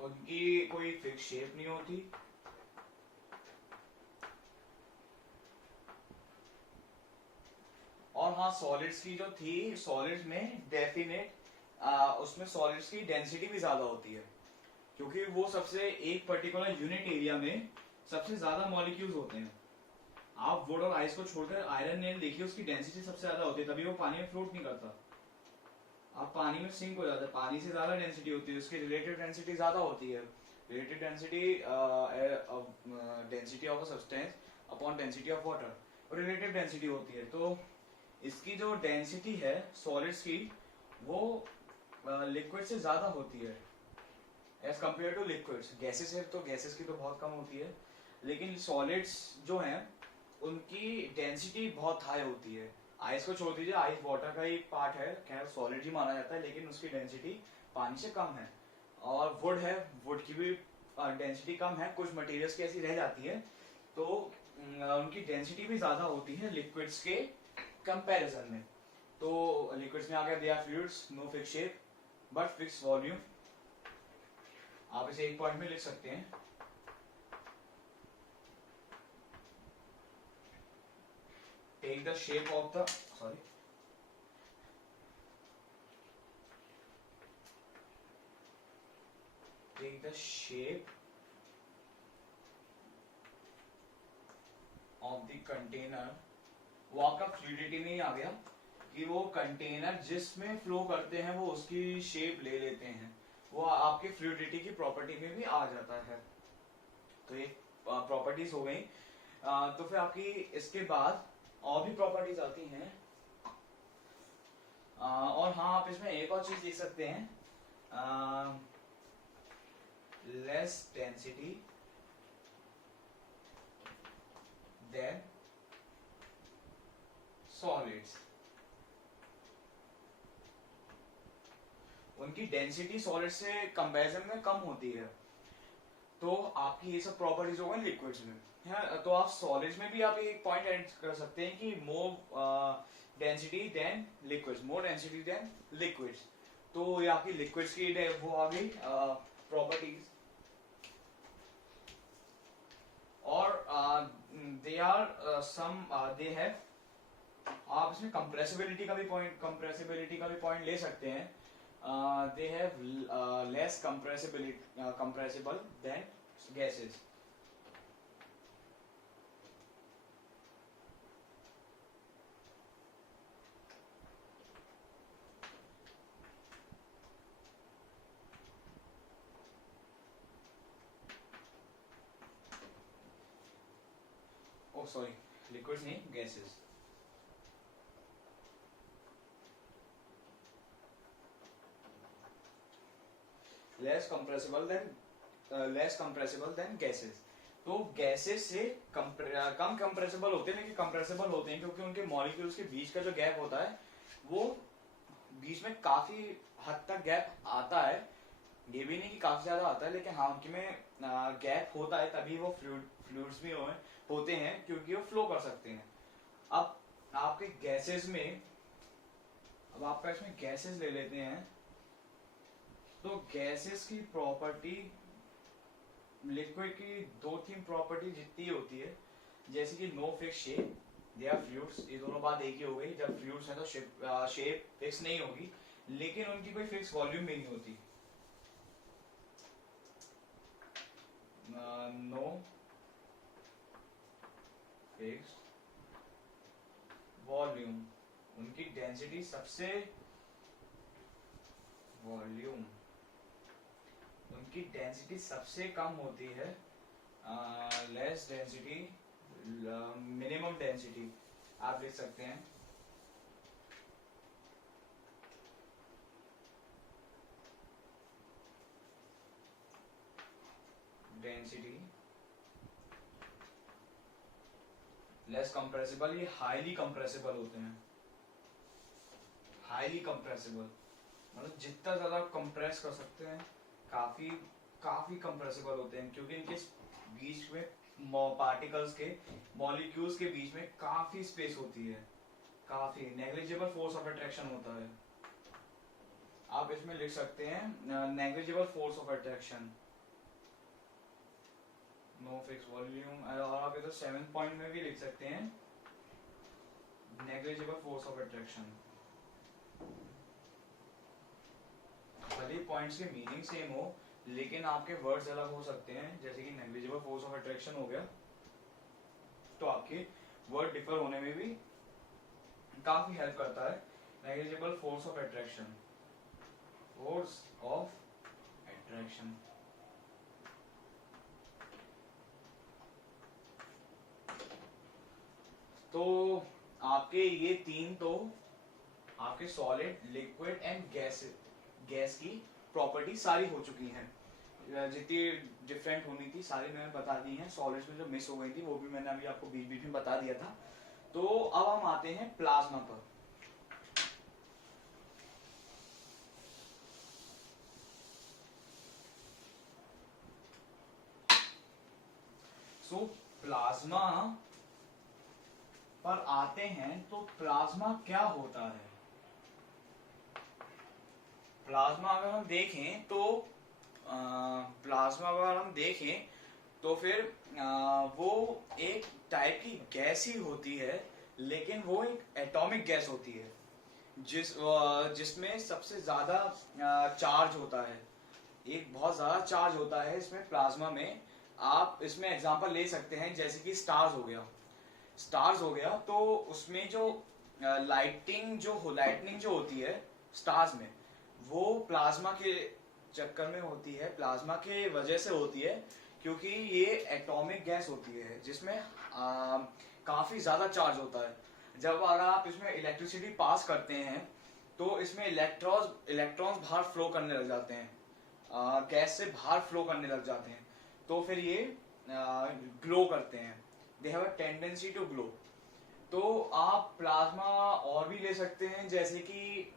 उनकी कोई फिक्स शेप नहीं होती, और हाँ सॉलिड्स की जो थी, सॉलिड्स में डेफिनेट उसमें सॉलिड्स की डेंसिटी भी ज्यादा होती है, क्योंकि वो सबसे एक पर्टिकुलर यूनिट एरिया में सबसे ज्यादा मॉलिक्यूल्स होते हैं। आप वुड और आइस को छोड़कर आयरन ने देखिए, उसकी डेंसिटी सबसे ज्यादा होती है, तभी वो पानी में फ्लोट नहीं करता। आप पानी में सिंक हो जाता है, पानी से ज्यादा डेंसिटी होती है, उसकी रिलेटिव डेंसिटी ज्यादा होती है। Relative density density of a substance upon density of water relative density होती है। तो इसकी जो डेंसिटी है सॉलिड्स की वो लिक्विड से ज्यादा होती है as compare to liquids. Gases है तो गैसेस की तो बहुत कम होती है, लेकिन सॉलिड्स जो हैं उनकी डेंसिटी बहुत हाई होती है। आइस को छोड़ दीजिए, आइस वाटर का ही पार्ट है, खैर सॉलिड ही माना जाता है, लेकिन उसकी डेंसिटी पानी से कम है। और वुड है, वुड की भी डेंसिटी कम है, कुछ मटेरियल्स की ऐसी रह जाती है, तो उनकी डेंसिटी भी ज्यादा होती है लिक्विड्स के कंपैरिजन में। तो लिक्विड्स में आ गया they are fluids, no fix shape but fix volume. आप इसे एक पॉइंट में लिख सकते हैं। Take the shape of the take the shape of the container, वो आपका फ्लूइडिटी में ही आ गया कि वो कंटेनर जिसमें फ्लो करते हैं वो उसकी शेप ले लेते हैं, वो आपके फ्लूइडिटी की प्रॉपर्टी में भी आ जाता है। तो ये प्रॉपर्टीज हो गई। तो फिर आपकी इसके बाद और भी प्रॉपर्टीज आती हैं। और हाँ, आप इसमें एक और चीज देख सकते हैं, लेस डेंसिटी देन सॉलिड्स। उनकी डेंसिटी सॉलिड से कंपैरिजन में कम होती है। तो आपकी ये सब प्रॉपर्टीज हो गई लिक्विड्स में। तो आप सॉलिड्स में भी आप एक पॉइंट ऐड कर सकते हैं कि मोर डेंसिटी देन लिक्विड्स, मोर डेंसिटी देन लिक्विड्स। तो ये आपकी लिक्विड्स की वो आ गई प्रॉपर्टीज। और they are some they have, आप इसमें कंप्रेसिबिलिटी का भी पॉइंट ले सकते हैं। They have less compressible than gases. Oh sorry, liquids नहीं, gases. Less compressible than gases. तो गैसेस से कम कंप्रेसिबल होते हैं, लेकिन कंप्रेसिबल होते हैं क्योंकि उनके मॉलिक्यूल्स के बीच का जो गैप होता है वो बीच में काफी हद तक गैप आता है। ये भी नहीं कि काफी ज्यादा आता है, लेकिन हाँ उनके में गैप होता है, तभी वो फ्लूइड्स भी होते हैं क्योंकि वो फ्लो कर सकते हैं। अब आपके गैसेस में, अब आपका इसमें गैसेस ले लेते हैं। तो गैसेस की प्रॉपर्टी लिक्विड की 2-3 प्रॉपर्टी जितनी होती है, जैसे कि no fix shape, they are fluids. ये दोनों बात एक ही हो गई। जब फ्लूइड्स है तो शेप फिक्स नहीं होगी, लेकिन उनकी कोई फिक्स वॉल्यूम भी नहीं होती। नो फिक्स वॉल्यूम, उनकी डेंसिटी सबसे वॉल्यूम उनकी डेंसिटी सबसे कम होती है। लेस डेंसिटी, मिनिमम डेंसिटी आप लिख सकते हैं। डेंसिटी लेस कंप्रेसिबल, ये हाईली कंप्रेसिबल होते हैं। हाईली कंप्रेसिबल मतलब जितना ज्यादा कंप्रेस कर सकते हैं, काफी कंप्रेसिबल होते हैं, क्योंकि इनके बीच में पार्टिकल्स के, मॉलिक्यूल्स के बीच में काफी स्पेस होती है। काफी नेग्लिजिबल फोर्स ऑफ अट्रैक्शन होता है। आप इसमें लिख सकते हैं negligible force of attraction, no fix volume. और आप इधर 7th पॉइंट में भी लिख सकते हैं नेग्लिजिबल फोर्स ऑफ अट्रैक्शन। भले पॉइंट्स के मीनिंग सेम हो, लेकिन आपके वर्ड्स अलग हो सकते हैं। जैसे कि नेग्लिजिबल फोर्स ऑफ अट्रैक्शन हो गया, तो आपके वर्ड डिफर होने में भी काफी हेल्प करता है। Negligible force of attraction, force of attraction. तो आपके ये 3 तो आपके सॉलिड, लिक्विड एंड गैस की प्रॉपर्टी सारी हो चुकी हैं। जितनी डिफरेंट होनी थी सारी मैंने बता दी हैं। सॉलिड्स में जो मिस हो गई थी वो भी मैंने अभी आपको बीच बीच में बता दिया था। तो अब हम आते हैं प्लाज्मा पर। सो प्लाज्मा पर आते हैं। तो प्लाज्मा क्या होता है? प्लाज्मा अगर हम देखें तो फिर वो एक टाइप की गैस ही होती है, लेकिन वो एक एटॉमिक गैस होती है जिसमें सबसे ज्यादा चार्ज होता है। एक बहुत ज्यादा चार्ज होता है इसमें प्लाज्मा में। आप इसमें एग्जांपल ले सकते हैं जैसे कि स्टार्स हो गया, स्टार्स हो गया, तो उसमें जो लाइटनिंग जो होती है स्टार्स में, वो प्लाज्मा के चक्कर में होती है, प्लाज्मा के वजह से होती है, क्योंकि ये एटॉमिक गैस होती है जिसमें काफी ज्यादा चार्ज होता है। जब अगर आप इसमें इलेक्ट्रिसिटी पास करते हैं तो इसमें इलेक्ट्रॉन्स बाहर फ्लो करने लग जाते हैं, गैस से बाहर फ्लो करने लग जाते हैं, तो फिर ये ग्लो करते हैं, they have a tendency to glow. तो आप प्लाज्मा और भी ले सकते हैं, जैसे कि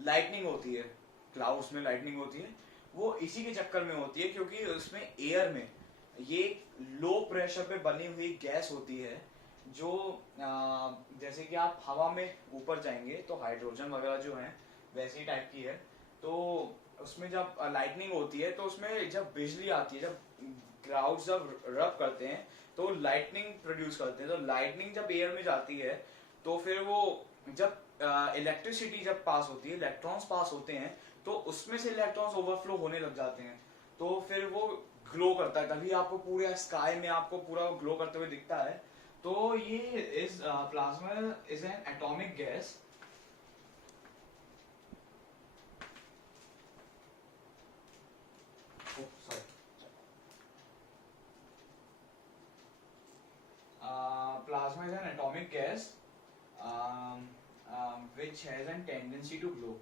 लाइटनिंग होती है, क्लाउड्स में लाइटनिंग होती है, वो इसी के चक्कर में होती है, क्योंकि उसमें एयर में ये लो प्रेशर पे बनी हुई गैस होती है, जो जैसे कि आप हवा में ऊपर जाएंगे तो हाइड्रोजन वगैरह जो है वैसी टाइप की है। तो उसमें जब लाइटनिंग होती है तो उसमें जब बिजली आती है, जब क्लाउड्स जब रब करते हैं तो लाइटनिंग प्रोड्यूस करते हैं, तो लाइटनिंग जब एयर में जाती है तो फिर वो जब इलेक्ट्रिसिटी जब पास होती है, इलेक्ट्रॉन्स पास होते हैं, तो उसमें से इलेक्ट्रॉन्स ओवरफ्लो होने लग जाते हैं, तो फिर वो ग्लो करता है, तभी आपको पूरे स्काई में आपको पूरा ग्लो करते हुए दिखता है। तो ये इस plasma is an atomic gas. Plasma is an atomic gas which has a tendency to glow,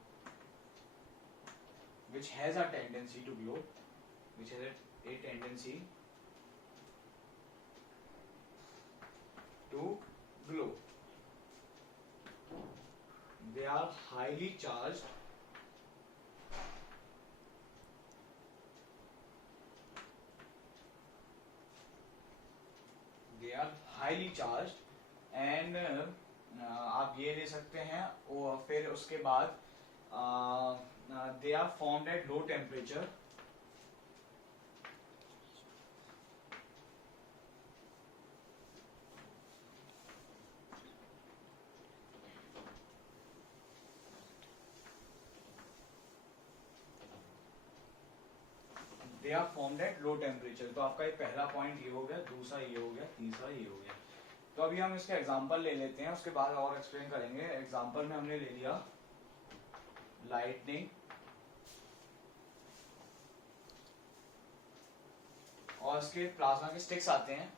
which has a tendency to glow, which has a tendency to glow. They are highly charged. They are highly charged and आप ये ले सकते हैं, और फिर उसके बाद they are formed at low temperature. They are formed at low temperature. तो आपका ये पहला पॉइंट ये हो गया, दूसरा ये हो गया, तीसरा ये हो गया। तो अभी हम इसका एग्जांपल ले लेते हैं, उसके बाद और एक्सप्लेन करेंगे। एग्जांपल में हमने ले लिया लाइटनिंग, और इसके प्लाज्मा के स्टिक्स आते हैं,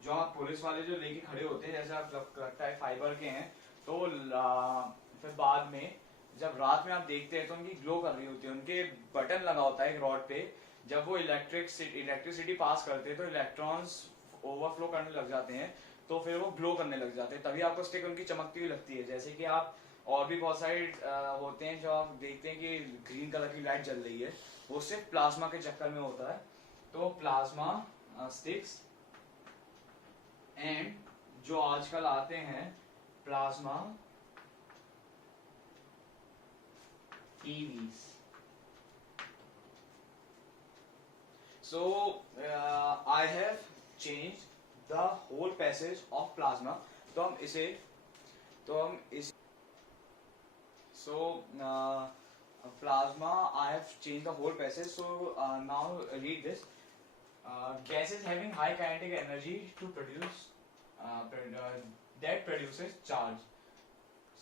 जो आप पुलिस वाले जो लेके खड़े होते हैं, जैसे आप लगता है फाइबर के हैं, तो फिर बाद में जब रात में आप देखते हैं तो उनकी ग्लो कर रही होती है, उनके बटन लगा होता है एक रॉड पे, जब वो इलेक्ट्रिसिटी पास करते हैं तो इलेक्ट्रॉन्स ओवरफ्लो करने लग जाते हैं, तो फिर वो ग्लो करने लग जाते हैं, तभी आपको स्टिक उनकी चमकती हुई लगती है। जैसे कि आप और भी बहुत सारे होते हैं जो आप देखते हैं कि ग्रीन कलर की लाइट जल रही है, वो सिर्फ प्लाज्मा के चक्कर में होता है। तो प्लाज्मा स्टिक्स एंड जो आजकल आते हैं plasma EVs. So I have changed the whole passage of plasma. तो हम इसे so plasma I have changed the whole passage. So now read this. Gases having high kinetic energy to produce that produces charge.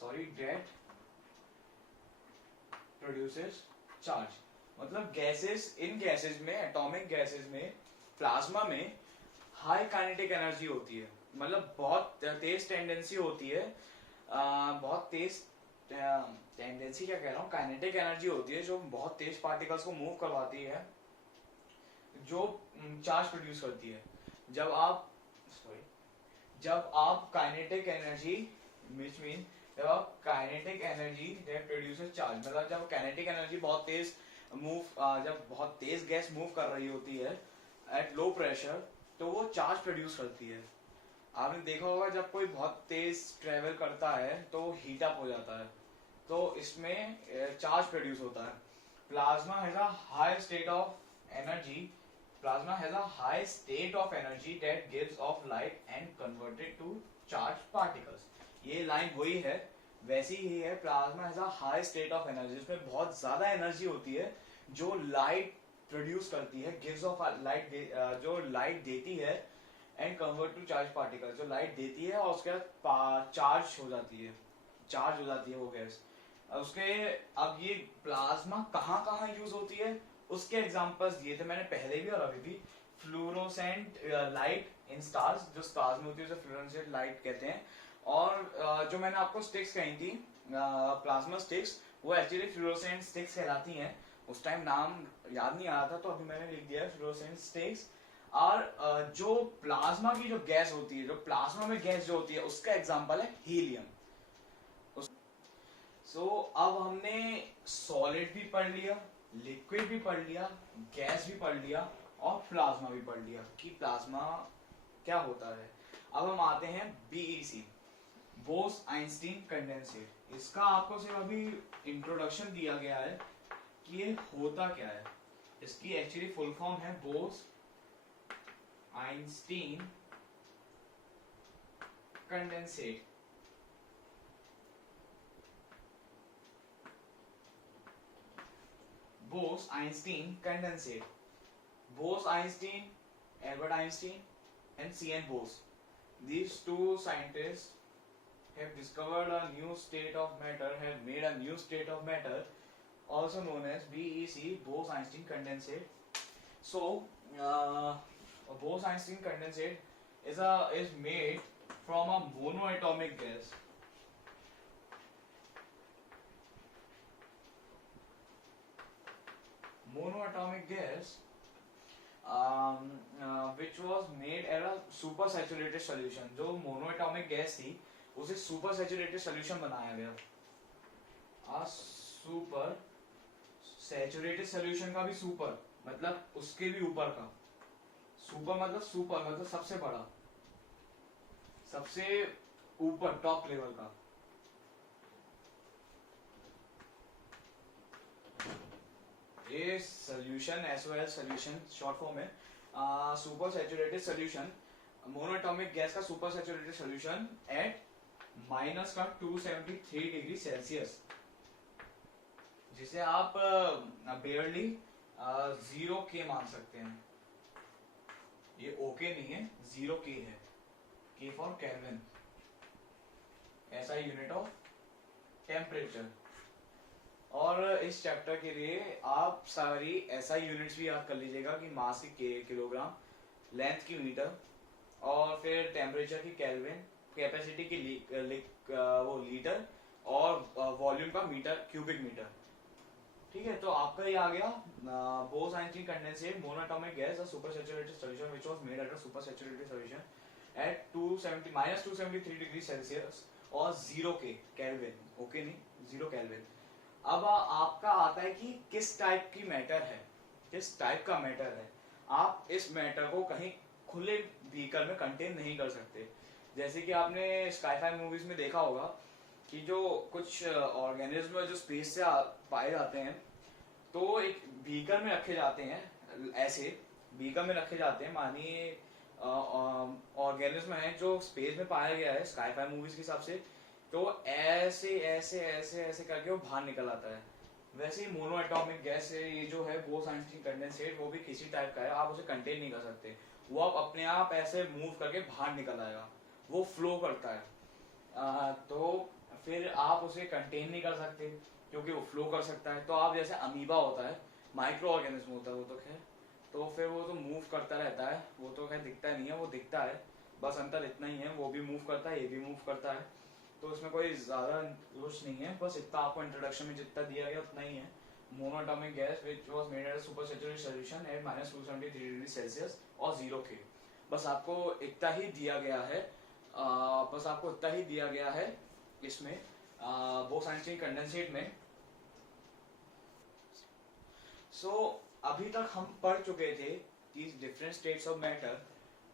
That produces charge. मतलब इन gases में, atomic gases में, plasma में high kinetic energy होती है, मतलब बहुत तेज tendency होती है, बहुत तेज टेंडेंसी क्या कह रहा हूँ, काइनेटिक एनर्जी होती है, जो बहुत तेज पार्टिकल्स को मूव करवाती है, जो चार्ज प्रोड्यूस करती है। जब आप काइनेटिक एनर्जी विच मीन जब आप kinetic energy that produces charge, मतलब जब काइनेटिक एनर्जी बहुत तेज जब बहुत तेज गैस मूव कर रही होती है एट लो प्रेशर, तो वो चार्ज प्रोड्यूस करती है। आपने देखा होगा जब कोई बहुत तेज ट्रेवल करता है तो हीट अप हो जाता है, तो इसमें चार्ज प्रोड्यूस होता है। Plasma has a high state of energy, plasma has a high state of energy that gives off light and converted to charged particles. ये लाइन वही है वैसी ही है plasma has a high state of energy, इसमें बहुत ज्यादा energy होती है जो लाइट प्रोड्यूस करती है, गिव्स ऑफ लाइट, जो लाइट देती है and convert to charge particle, जो लाइट देती है और उसके बाद चार्ज हो जाती है, चार्ज हो जाती है वो गैस उसके। अब ये प्लाज्मा कहाँ कहाँ यूज होती है उसके एग्जांपल्स दिए थे मैंने पहले भी और अभी भी। फ्लोरोसेंट लाइट इन स्टार्स, जो स्टार्स में होती है उसे फ्लोरोसेंट लाइट कहते हैं। और जो मैंने आपको स्टिक्स कही थी प्लाज्मा स्टिक्स, वो एक्चुअली फ्लोरोसेंट स्टिक्स कहलाती हैं। उस टाइम नाम याद नहीं आ रहा था तो अभी मैंने लिख दिया है फ्लोरोसेंट स्टिक्स। और जो प्लाज्मा की जो गैस होती है, जो प्लाज्मा में गैस जो होती है उसका एग्जांपल है हीलियम। सो अब हमने सॉलिड भी पढ़ लिया, लिक्विड भी पढ़ लिया, गैस भी पढ़ लिया और प्लाज्मा भी पढ़ लिया कि प्लाज्मा क्या होता है। अब हम आते हैं बीईसी, बोस आइंस्टीन कंडेंसेट। इसका आपको सिर्फ अभी इंट्रोडक्शन दिया गया है कि ये होता क्या है। इसकी एक्चुअली फुल फॉर्म है Bose Einstein condensate. Bose-Einstein condensate. Bose-Einstein, Albert Einstein, and C.N. Bose. These two scientists have discovered a new state of matter, have made a new state of matter, also known as BEC, Bose-Einstein condensate. So, Bose-Einstein condensate is made from a monoatomic gas. Monoatomic gas which was made at a super saturated solution। जो monoatomic gas थी उसे super saturated solution बनाया गया। a super saturated solution का भी super मतलब उसके भी ऊपर का, super मतलब सबसे बड़ा, सबसे ऊपर टॉप लेवल का। ये solution SOL solution short form है, super saturated solution, monoatomic gas का super saturated solution at minus का 273 डिग्री सेल्सियस, जिसे आप बेयरली 0 K मान सकते हैं। ये ओके नहीं है, 0 K है, K फॉर केल्विन, ऐसा यूनिट ऑफ टेम्परेचर। और इस चैप्टर के लिए आप सारी SI यूनिट्स भी याद कर लीजिएगा कि मास की किलोग्राम, लेंथ की मीटर, और फिर टेम्परेचर की केल्विन, कैपेसिटी की वो लीटर, और वॉल्यूम का मीटर, क्यूबिक मीटर। ठीक है, तो आपका ये आ गया Bose-Einstein condensate monoatomic gas, a supersaturated solution which was made at a supersaturated solution at 273 degree Celsius और 0 K केल्विन, ओके नहीं 0 केल्विन। अब आपका आता है कि किस टाइप की मैटर है, किस टाइप का मैटर है। आप इस मैटर को कहीं खुले बीकर में कंटेन नहीं कर सकते। जैसे कि आपने स्काई-फाई मूवीज में देखा होगा कि जो कुछ ऑर्गेनिज्म जो स्पेस से पाए जाते हैं तो एक बीकर में रखे जाते हैं, ऐसे बीकर में रखे जाते हैं। मानिए ऑर्गेनिज्म है जो स्पेस में पाया गया है स्काई-फाई मूवीज के हिसाब से, तो ऐसे ऐसे ऐसे ऐसे करके वो बाहर निकल आता है। वैसे ही मोनो एटॉमिक गैस ये जो है Bose-Einstein कंडेंसेट, वो भी किसी टाइप का है, आप उसे कंटेन नहीं कर सकते। वो आप अपने आप ऐसे मूव करके बाहर निकल आएगा, वो फ्लो करता है। तो फिर आप उसे कंटेन नहीं कर सकते क्योंकि वो फ्लो कर सकता है। तो आप जैसे अमीबा होता है, माइक्रो ऑर्गेनिज्म होता है वो तो खैर, तो फिर वो तो मूव करता रहता है, वो तो खैर दिखता नहीं है, वो दिखता है, बस अंतर इतना ही है, वो भी मूव करता है, ये भी मूव करता है। तो उसमें कोई ज्यादा कुछ नहीं है, बस इतना आपको इंट्रोडक्शन में जितना दिया गया उतना ही है। Monoatomic gas which was made at a super saturated solution at -273 degree Celsius और 0 K, बस आपको इतना ही दिया गया है। बस आपको इतना ही दिया गया है इसमें Bose-Einstein कंडेंसेट में। सो अभी तक हम पढ़ चुके थे these different states of matter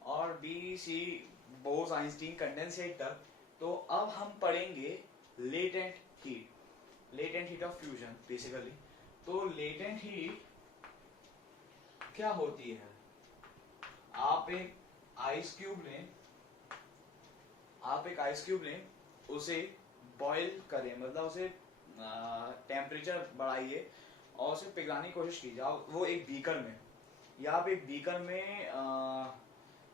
और BC Bose-Einstein कंडेंसेट तक। तो अब हम पढ़ेंगे latent heat of fusion basically. तो लेटेंट हीट क्या होती है, आप एक आइस क्यूब लें, उसे बॉईल करें, मतलब उसे टेम्परेचर बढ़ाइए और उसे पिघलाने की कोशिश कीजिए। आप वो एक बीकर में, या आप एक बीकर में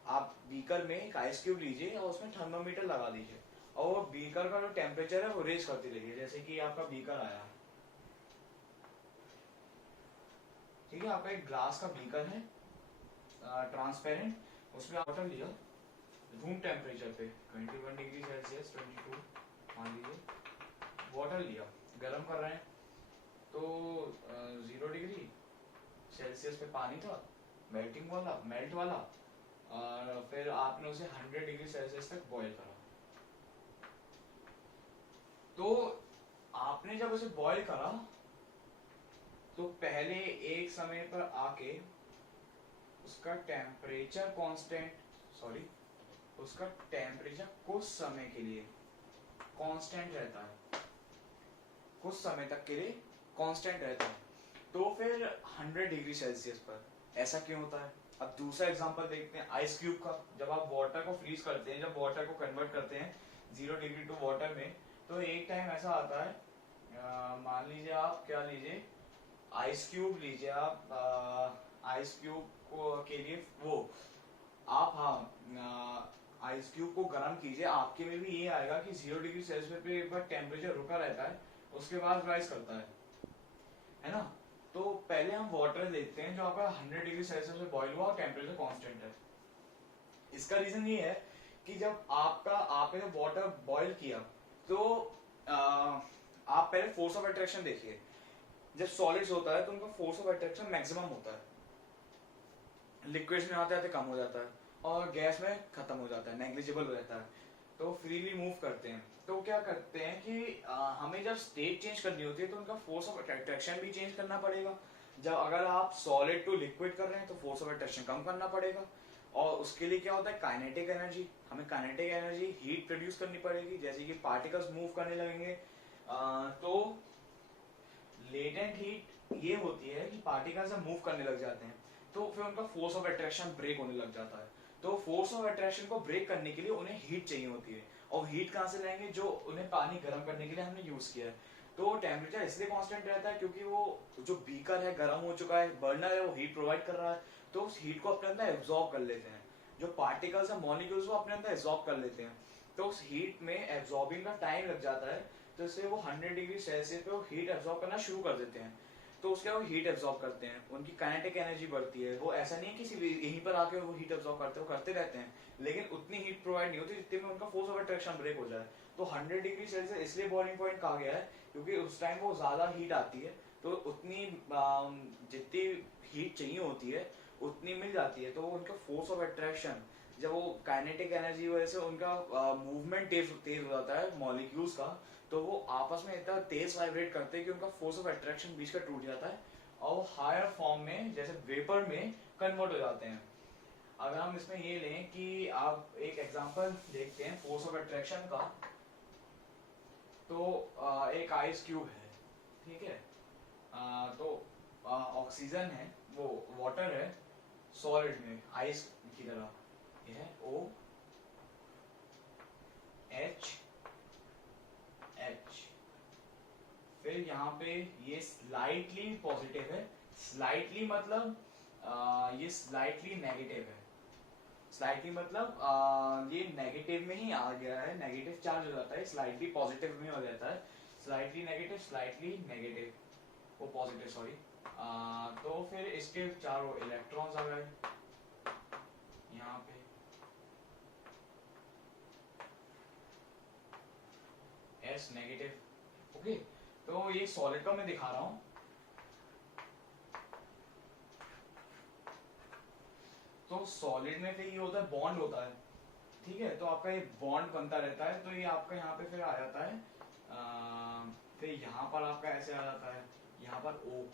आप बीकर में एक आइस क्यूब लीजिए और उसमें थर्मामीटर लगा दीजिए और वो बीकर का जो टेम्परेचर है वो रेज करते रहिए। जैसे कि आपका बीकर आया, ठीक है, आपका एक ग्लास का बीकर है ट्रांसपेरेंट, उसमें आप वाटर लिया रूम टेम्परेचर पे 21 डिग्री सेल्सियस 22 मान लीजिए, वाटर लिया, गर्म कर रहे हैं तो 0 डिग्री सेल्सियस पे पानी था मेल्ट वाला, और फिर आपने उसे 100 डिग्री सेल्सियस तक बॉईल करा। तो आपने जब उसे बॉईल करा तो पहले एक समय पर आके उसका टेम्परेचर कांस्टेंट, सॉरी उसका टेम्परेचर कुछ समय के लिए कांस्टेंट रहता है, कुछ समय तक के लिए कांस्टेंट रहता है। तो फिर 100 डिग्री सेल्सियस पर ऐसा क्यों होता है? अब दूसरा एग्जांपल देखते हैं आइस क्यूब का। जब आप वाटर को फ्रीज करते हैं, जब वाटर को कन्वर्ट करते हैं 0 डिग्री टू वाटर में, तो एक टाइम ऐसा आता है, मान लीजिए आप क्या लीजिए, आइस क्यूब लीजिए आप, आइस क्यूब को के लिए वो आप, हाँ, आइस क्यूब को गर्म कीजिए, आपके में भी ये आएगा कि 0 डिग्री सेल्सियस पे एक बार टेम्परेचर रुका रहता है, उसके बाद राइज करता है ना। तो पहले हम वाटर देखते हैं जो आपका 100 डिग्री सेल्सियस पे बॉईल हुआ और टेम्परेचर कांस्टेंट है। इसका रीजन ये है कि जब आपने जब वाटर बॉईल किया तो आप पहले फोर्स ऑफ अट्रैक्शन देखिए। जब सॉलिड्स होता है तो उनका फोर्स ऑफ अट्रैक्शन मैक्सिमम होता है, लिक्विड्स में आते आते कम हो जाता है और गैस में खत्म हो जाता है, नेग्लिजिबल हो जाता है, तो फ्रीली मूव करते हैं। तो क्या करते हैं कि हमें जब स्टेट चेंज करनी होती है तो उनका फोर्स ऑफ अट्रैक्शन भी चेंज करना पड़ेगा। जब अगर आप सॉलिड टू लिक्विड कर रहे हैं तो फोर्स ऑफ अट्रैक्शन कम करना पड़ेगा, और उसके लिए क्या होता है, काइनेटिक एनर्जी, हमें काइनेटिक एनर्जी हीट प्रोड्यूस करनी पड़ेगी, जैसे कि पार्टिकल्स मूव करने लगेंगे। तो लेटेंट हीट ये होती है कि पार्टिकल्स जब मूव करने लग जाते हैं तो फिर उनका फोर्स ऑफ अट्रैक्शन ब्रेक होने लग जाता है। तो फोर्स ऑफ अट्रैक्शन को ब्रेक करने के लिए उन्हें हीट चाहिए होती है, और हीट कहाँ से लाएंगे, जो उन्हें पानी गर्म करने के लिए हमने यूज किया है। तो टेम्परेचर इसलिए कांस्टेंट रहता है क्योंकि वो जो बीकर है गर्म हो चुका है, बर्नर है वो हीट प्रोवाइड कर रहा है, तो उस हीट को अपने अंदर एब्जॉर्ब कर लेते हैं। जो पार्टिकल्स है मॉलिक्यूल्स वो अपने अंदर एब्जॉर्ब कर लेते हैं, तो उस हीट में एब्जॉर्बिंग का टाइम लग जाता है, तो इसलिए वो 100 डिग्री सेल्सियस पे वो हीट एब्जॉर्ब करना शुरू कर देते हैं। तो उसके वो हीट एब्जॉर्ब करते हैं, उनकी काइनेटिक एनर्जी बढ़ती है। वो ऐसा नहीं है कि यहीं पर आके वो हीट एब्जॉर्ब करते रहते हैं, लेकिन उतनी हीट प्रोवाइड नहीं होती जितने में उनका फोर्स ऑफ अट्रैक्शन ब्रेक हो जाए। तो 100 डिग्री सेल्सियस इसलिए बॉइलिंग पॉइंट कहा गया है क्योंकि उस टाइम वो ज्यादा हीट आती है, तो उतनी जितनी हीट चाहिए होती है उतनी मिल जाती है। तो उनका फोर्स ऑफ अट्रैक्शन, जब वो काइनेटिक एनर्जी वजह से उनका मूवमेंट तेज हो जाता है मॉलिक्यूल्स का, तो वो आपस में इतना तेज वाइब्रेट करते हैं कि उनका फोर्स ऑफ अट्रैक्शन बीच का टूट जाता है और वो हायर फॉर्म में जैसे वेपर में कन्वर्ट हो जाते हैं। अगर हम इसमें ये लें कि आप एक एग्जांपल देखते हैं फोर्स ऑफ अट्रैक्शन का, तो एक आइस क्यूब है, ठीक है, तो ऑक्सीजन है, वो वाटर है सॉलिड में आइस की तरह, ये है O H H, फिर यहाँ पे ये स्लाइटली पॉजिटिव है, स्लाइटली मतलब ये स्लाइटली नेगेटिव है, स्लाइटली मतलब ये नेगेटिव में ही आ गया है, नेगेटिव चार्ज हो जाता है, स्लाइटली पॉजिटिव में हो जाता है, स्लाइटली नेगेटिव वो पॉजिटिव, सॉरी। तो फिर इसके चारों इलेक्ट्रॉन्स आ गए यहाँ पे, S नेगेटिव, ओके। तो ये सॉलिड का मैं दिखा रहा हूँ, तो सॉलिड में फिर ये होता है बॉन्ड होता है, ठीक है, तो आपका ये बॉन्ड बनता रहता है, तो ये आपका यहाँ पे फिर आ जाता है, फिर यहाँ पर आपका ऐसे आ जाता है, यहाँ पर O,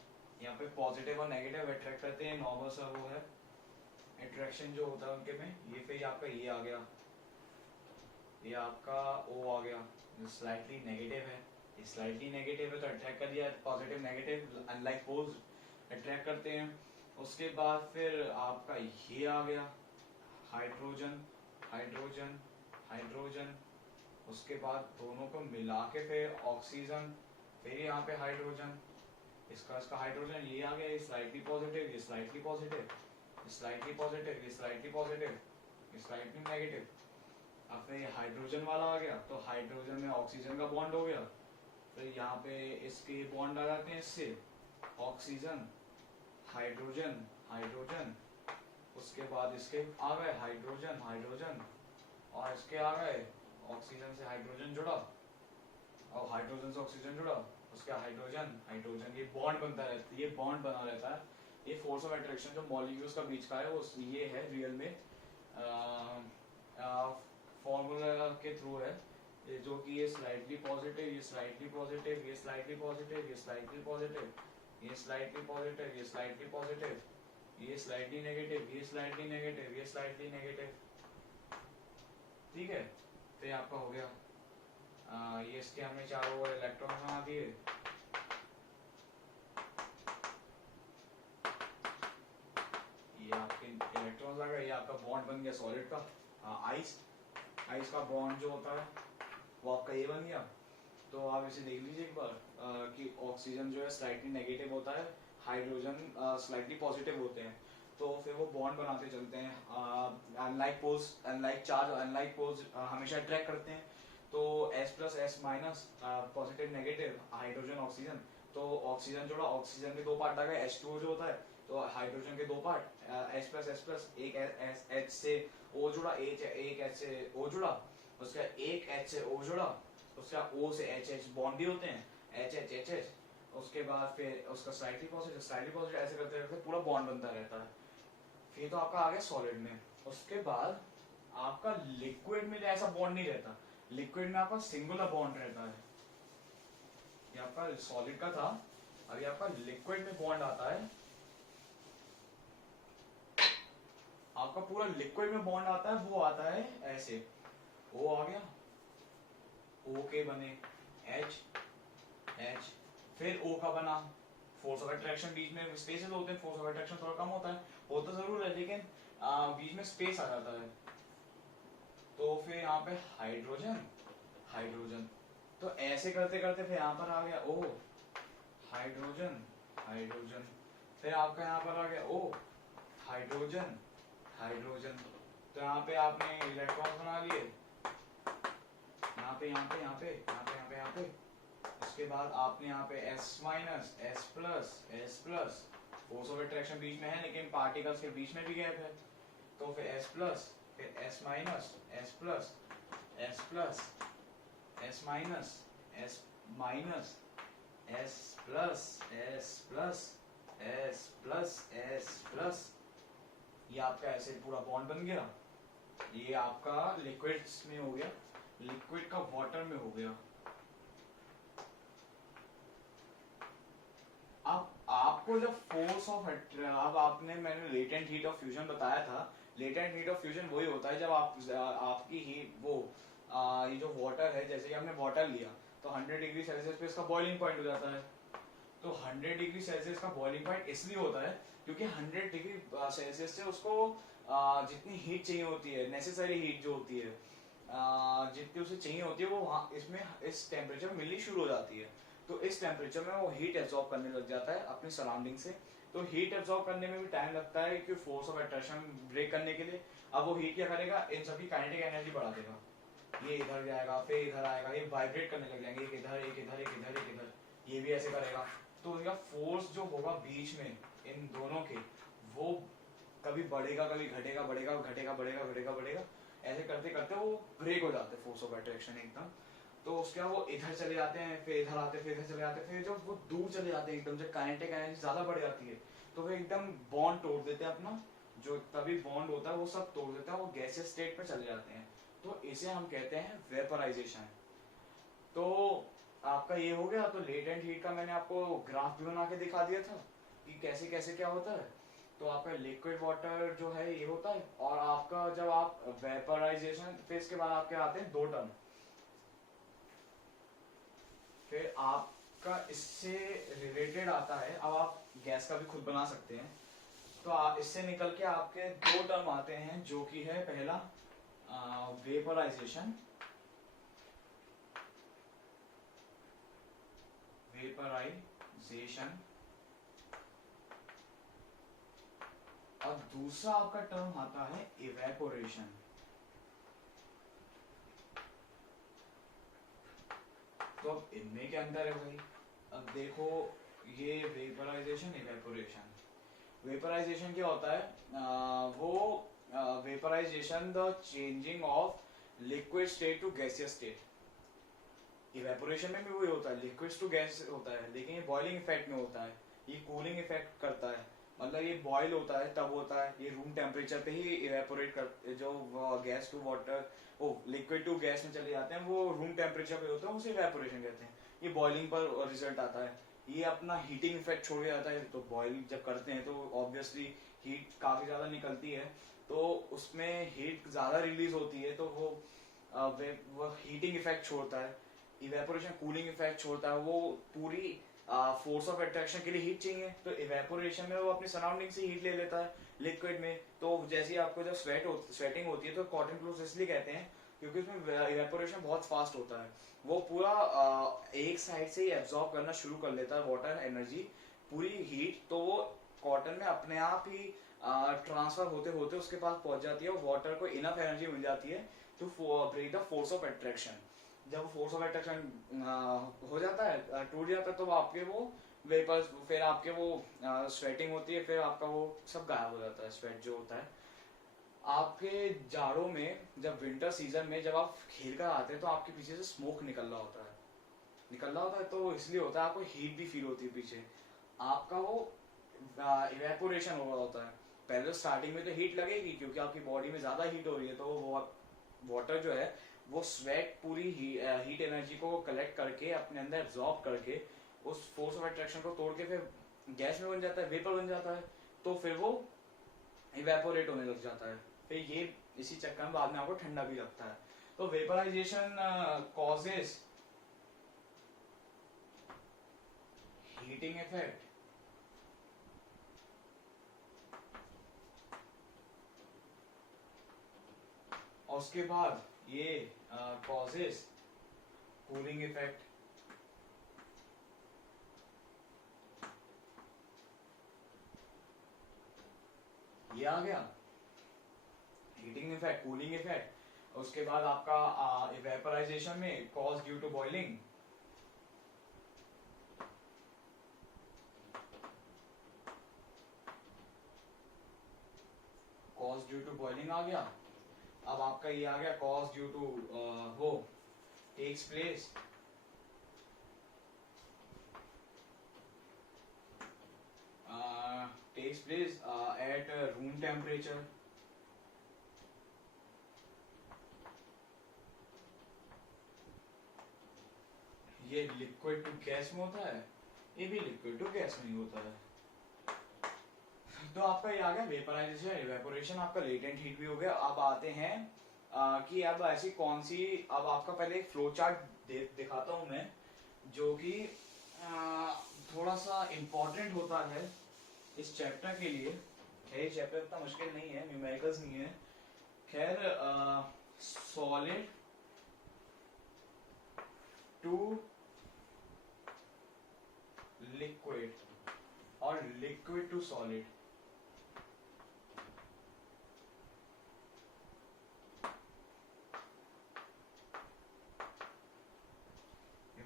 यहाँ पे पॉजिटिव और नेगेटिव अट्रैक्ट करते हैं, नॉर्मल सा वो है अट्रैक्शन जो होता है उनके में, ये फिर आपका ये आ गया, ये आपका O आ गया जो स्लाइटली नेगेटिव है, ये स्लाइटली नेगेटिव है तो अट्रैक्ट कर दिया, positive negative unlike poles attract करते हैं। उसके बाद फिर आपका ये आ गया हाइड्रोजन हाइड्रोजन हाइड्रोजन, उसके बाद दोनों को मिला के फिर ऑक्सीजन, फिर यहाँ पे हाइड्रोजन, इसका हाइड्रोजन ये आ गया, ये स्लाइटली पॉजिटिव, ये स्लाइटली पॉजिटिव, स्लाइटली पॉजिटिव, ये स्लाइटली पॉजिटिव, ये स्लाइटली नेगेटिव। अब फिर ये हाइड्रोजन वाला आ गया, तो हाइड्रोजन में ऑक्सीजन का बॉन्ड हो गया, फिर यहाँ पे इसके बॉन्ड आ जाते हैं इससे, ऑक्सीजन हाइड्रोजन हाइड्रोजन, उसके बाद इसके आ गए हाइड्रोजन हाइड्रोजन, और इसके आ गए ऑक्सीजन से हाइड्रोजन जुड़ा, और हाइड्रोजन से ऑक्सीजन जुड़ा, उसके हाइड्रोजन हाइड्रोजन, ये बॉन्ड बनता रहता है, ये बॉन्ड बना रहता है। ये फोर्स ऑफ अट्रैक्शन जो मॉलिक्यूल्स का बीच का है वो ये है रियल में फॉर्मूला के थ्रू है, ये जो कि ये स्लाइटली पॉजिटिव, ये स्लाइटली पॉजिटिव, ये स्लाइटली पॉजिटिव, ये स्लाइटली पॉजिटिव, ये स्लाइटली पॉजिटिव, ये स्लाइटली पॉजिटिव, ये स्लाइटली नेगेटिव, ये स्लाइटली नेगेटिव, ये स्लाइटली नेगेटिव। ठीक है, तो ये आपका हो गया। ये इसके हमने चारों ओर इलेक्ट्रॉन बना दिए, ये आपके इलेक्ट्रॉन आ गए, ये आपका बॉन्ड बन गया सॉलिड का। आइस का बॉन्ड जो होता है वो आपका ये बन गया। तो आप इसे देख लीजिए एक बार कि ऑक्सीजन जो है स्लाइटली नेगेटिव होता है, हाइड्रोजन स्लाइटली पॉजिटिव होते हैं, तो फिर वो बॉन्ड बनाते चलते हैं। Unlike poles, unlike charge, unlike poles हमेशा अट्रैक्ट करते हैं। तो S plus S minus, positive negative, hydrogen oxygen, तो ऑक्सीजन जोड़ा, ऑक्सीजन के दो पार्ट आ गए, H2O जो होता है, तो हाइड्रोजन के दो पार्ट, S प्लस, एक H से O जुड़ा, एक H से O जुड़ा, उसका एक H से O जुड़ा, उसका O से H बॉन्ड भी होते हैं, H, उसके बाद फिर उसका स्लाइटली पॉजिटिव, ऐसे करते करते पूरा बॉन्ड बनता रहता है। फिर तो आपका आ गया सॉलिड में। उसके बाद आपका लिक्विड में ऐसा बॉन्ड नहीं रहता, लिक्विड में आपका सिंगुलर बॉन्ड रहता है। ये आपका सॉलिड का था, अभी आपका लिक्विड में बॉन्ड आता है, आपका पूरा लिक्विड में बॉन्ड आता है, वो आता है ऐसे, O आ गया, O के बने H, फिर O का बना, फोर्स ऑफ अट्रैक्शन, बीच में स्पेसेस होते हैं, फोर्स ऑफ अट्रैक्शन थोड़ा कम होता है, होता जरूर है लेकिन बीच में स्पेस आ जाता है। तो फिर यहाँ पे हाइड्रोजन, तो ऐसे करते करते फिर यहाँ पर आ गया O, हाइड्रोजन, फिर आपका यहाँ पर आ गया O, हाइड्रोजन, तो यहाँ पे आपने इलेक्ट्रॉन बना लिए, यहाँ पे, उसके बाद आपने यहाँ पे S minus, S plus, force of attraction बीच में है लेकिन पार्टिकल्स के बीच में भी गैप है, तो फिर S प्लस, फिर S minus, S plus, S minus, S plus, ये आपका ऐसे पूरा बॉन्ड बन गया। ये आपका लिक्विड्स में हो गया, लिक्विड का वाटर में हो गया। अब आपको जब फोर्स ऑफ, अब आपने, मैंने लेटेंट हीट ऑफ फ्यूजन बताया था, लेटेंट हीट ऑफ फ्यूजन वही होता है जब आपकी हीट ये जो वाटर है, जैसे कि हमने वाटर लिया तो 100 डिग्री सेल्सियस पे इसका बॉइलिंग पॉइंट हो जाता है। तो 100 डिग्री सेल्सियस का बॉइलिंग पॉइंट इसलिए होता है क्योंकि 100 डिग्री सेल्सियस से उसको जितनी हीट चाहिए होती है, नेसेसरी हीट जो होती है, जितनी उसे चाहिए होती है, वो वहाँ इसमें इस टेम्परेचर मिलनी शुरू हो जाती है। तो इस टेम्परेचर में वो हीट एब्जॉर्ब करने लग जाता है अपनी सराउंडिंग से। तो हीट एब्जॉर्ब करने में भी टाइम लगता है कि फोर्स ऑफ अट्रैक्शन ब्रेक करने के लिए। अब वो हीट क्या करेगा, इन सभी काइनेटिक एनर्जी बढ़ा देगा, ये इधर जाएगा, फिर इधर आएगा, ये वाइब्रेट करने लग जाएंगे, एक इधर, ये भी ऐसे करेगा। तो उनका फोर्स जो होगा बीच में इन दोनों के, वो कभी बढ़ेगा, कभी घटेगा, बढ़ेगा, ऐसे करते करते वो ब्रेक हो जाते हैं फोर्स ऑफ अट्रैक्शन एकदम। तो उसके बाद वो इधर चले जाते हैं, फिर इधर आते हैं, फिर इधर चले जाते हैं, फिर जब वो दूर चले जाते हैं एकदम, जब काइनेटिक एनर्जी ज्यादा बढ़ जाती है तो वो एकदम बॉन्ड तोड़ देते हैं अपना, जो तभी बॉन्ड होता है वो सब तोड़ देता है, वो गैसियस स्टेट पे चले जाते हैं। तो इसे हम कहते हैं वेपराइजेशन। तो आपका ये हो गया। तो लेटेंट हीट का मैंने आपको ग्राफ भी बना के दिखा दिया था कि कैसे कैसे क्या होता है। तो आपका लिक्विड वाटर जो है ये होता है, और आपका जब आप वेपराइजेशन, फिर इसके बाद आपके आते हैं दो टर्म, फिर आपका इससे रिलेटेड आता है, अब आप गैस का भी खुद बना सकते हैं। तो आप इससे निकल के आपके दो टर्म आते हैं, जो कि है पहला वेपराइजेशन, वेपराइजेशन, और दूसरा आपका टर्म आता है इवेपोरेशन। तो अब इनमें क्या अंतर है भाई? अब देखो, ये वेपराइजेशन, इवेपोरेशन। वेपराइजेशन क्या होता है? वो vaporisation the changing of liquid state to gaseous state. Evaporation में भी वही होता है, लिक्विड टू गैस होता है, लेकिन ये बॉइलिंग इफेक्ट में होता है, ये कूलिंग इफेक्ट करता है। मतलब ये बॉयल होता है तब होता है, ये रूम टेम्परेचर पे ही इवेपोरेट कर, जो गैस टू वाटर, वो लिक्विड टू गैस में चले जाते हैं, वो रूम टेम्परेचर पे होता है, उसे इवेपोरेशन कहते हैं। ये बॉइलिंग पर रिजल्ट आता है। ये अपना हीटिंग इफेक्ट छोड़ के जाता है। तो बॉइल जब करते हैं तो ऑब्वियसली हीट काफी ज्यादा निकलती है, तो उसमें हीट ज्यादा रिलीज होती है, तो वो हीटिंग इफेक्ट छोड़ता है। इवेपोरेशन कूलिंग इफेक्ट छोड़ता है। वो पूरी फोर्स ऑफ अट्रैक्शन के लिए हीट चाहिए, तो इवेपोरेशन में वो अपनी सराउंडिंग से हीट ले लेता है लिक्विड में। तो जैसे ही आपको जब स्वेटिंग होती है, तो कॉटन क्लोथ्स इसलिए कहते हैं क्योंकि उसमें इवेपोरेशन बहुत फास्ट होता है। वो पूरा एक साइड से ही एब्जॉर्ब करना शुरू कर लेता है वाटर एनर्जी, पूरी हीट। तो वो कॉटन में अपने आप ही ट्रांसफर होते होते उसके पास पहुंच जाती है, और वाटर को इनफ एनर्जी मिल जाती है to break the force of attraction. जब फोर्स ऑफ अट्रैक्शन हो जाता है, टूट जाता है, तो आपके वो वेपर्स, फिर आपके वो स्वेटिंग होती है, फिर आपका वो सब गायब हो जाता है, स्वेट जो होता है। आपके जाड़ों में, जब विंटर सीजन में जब आप खेल कर आते हैं, तो आपके पीछे से स्मोक निकल रहा होता है, तो इसलिए होता है, आपको हीट भी फील होती है पीछे। आपका वो इवेपोरेशन हो रहा होता है। पहले तो स्टार्टिंग में तो हीट लगेगी, क्योंकि आपकी बॉडी में ज्यादा हीट हो रही है, तो वो वाटर जो है वो स्वेट पूरी हीट एनर्जी को कलेक्ट करके अपने अंदर एब्जॉर्ब करके उस फोर्स ऑफ अट्रैक्शन को तोड़ के फिर गैस में बन जाता है, वेपर बन जाता है, तो फिर वो इवेपोरेट होने लग जाता है। फिर ये इसी चक्कर में बाद में आपको ठंडा भी लगता है। तो वेपराइजेशन कॉजेस हीटिंग इफेक्ट, और उसके बाद ये कॉजेस कूलिंग इफेक्ट। ये आ गया हीटिंग इफेक्ट, कूलिंग इफेक्ट। उसके बाद आपका इवेपराइजेशन में cause due to boiling, cause due to boiling आ गया। अब आपका ये आ गया कॉज ड्यू टू वो takes place at room temperature. ये लिक्विड टू गैस में होता है, ये भी लिक्विड टू गैस में ही होता है। तो आपका ये आ गया वेपराइजेशन, इवेपोरेशन, आपका लेटेंट हीट भी हो गया। अब आते हैं कि अब ऐसी कौन सी, अब आपका पहले एक फ्लो चार्ट दिखाता हूं मैं, जो कि थोड़ा सा इम्पोर्टेंट होता है इस चैप्टर के लिए। ये चैप्टर इतना मुश्किल नहीं है, न्यूमेरिकल्स नहीं है। खैर, सॉलिड टू लिक्विड और लिक्विड टू सॉलिड,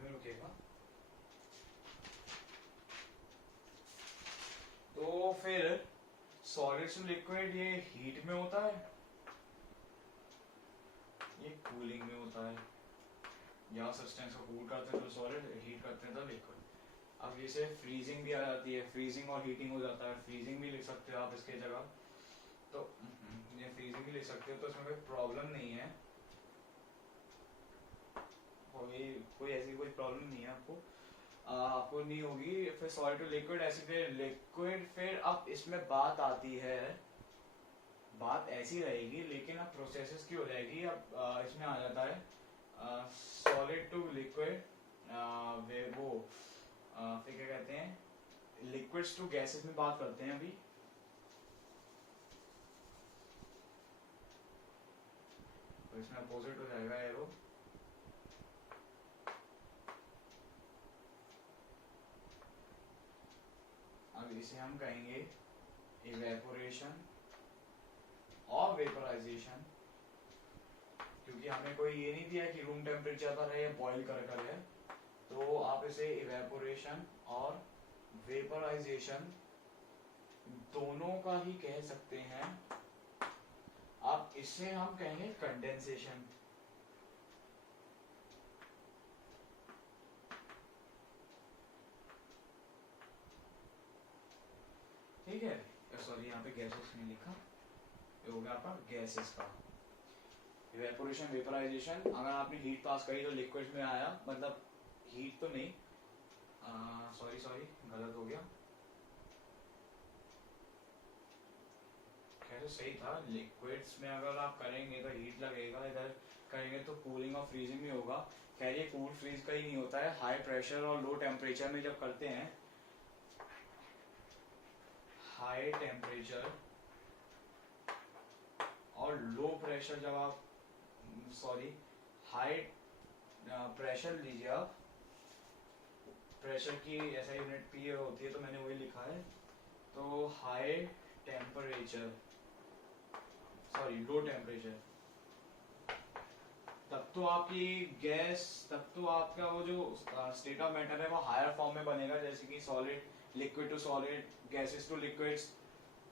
रुकेगा। तो फिर सॉलिड टू लिक्विड ये हीट में होता है, ये कूलिंग में होता है। यहाँ सब्सटेंस को कूल करते हैं तो सॉलिड, हीट करते हैं तो लिक्विड। अब जैसे फ्रीजिंग भी आ जाती है, फ्रीजिंग और हीटिंग हो जाता है, फ्रीजिंग भी लिख सकते हो आप इसके जगह। तो ये फ्रीजिंग भी लिख सकते हो, तो इसमें कोई प्रॉब्लम नहीं है, कोई ऐसी कोई प्रॉब्लम नहीं है आपको, आपको नहीं होगी। फिर सॉलिड टू लिक्विड, ऐसी फिर लिक्विड। फिर अब इसमें बात आती है, बात ऐसी रहेगी, लेकिन अब प्रोसेसेस की हो जाएगी। अब इसमें आ जाता है सॉलिड टू लिक्विड, वो फिर क्या कहते हैं, लिक्विड्स टू गैसेस में बात करते हैं अभी। तो इसमें अपोजिट हो जाएगा एरो। अब इसे हम कहेंगे इवेपोरेशन और वेपराइजेशन, क्योंकि हमें कोई ये नहीं दिया कि रूम टेम्परेचर पर है या बॉईल कर है, तो आप इसे इवेपोरेशन और वेपराइजेशन दोनों का ही कह सकते हैं। अब इसे हम कहेंगे कंडेंसेशन। ठीक है, सॉरी यहाँ पे गैसेस नहीं लिखा, ये हो गया आपका गैसेस का। इवेपोरेशन वेपराइजेशन, अगर आपने हीट पास करी तो लिक्विड में आया, मतलब हीट तो नहीं, सॉरी गलत हो गया, खैर सही था। लिक्विड्स में अगर आप करेंगे तो हीट लगेगा, इधर करेंगे तो कूलिंग और फ्रीजिंग भी होगा। खैर ये कूल फ्रीज का ही नहीं होता है, हाई प्रेशर और लो टेम्परेचर में जब करते हैं, हाई टेम्परेचर और लो प्रेशर जब आप, सॉरी हाई प्रेशर लीजिए आप, प्रेशर की ऐसा यूनिट पी होती है तो मैंने वही लिखा है, तो high temperature, sorry low temperature, तब तो आपकी गैस, तब तो आपका वो जो स्टेट ऑफ मैटर है वो हायर फॉर्म में बनेगा, जैसे कि solid, liquid to solid, gases to liquids.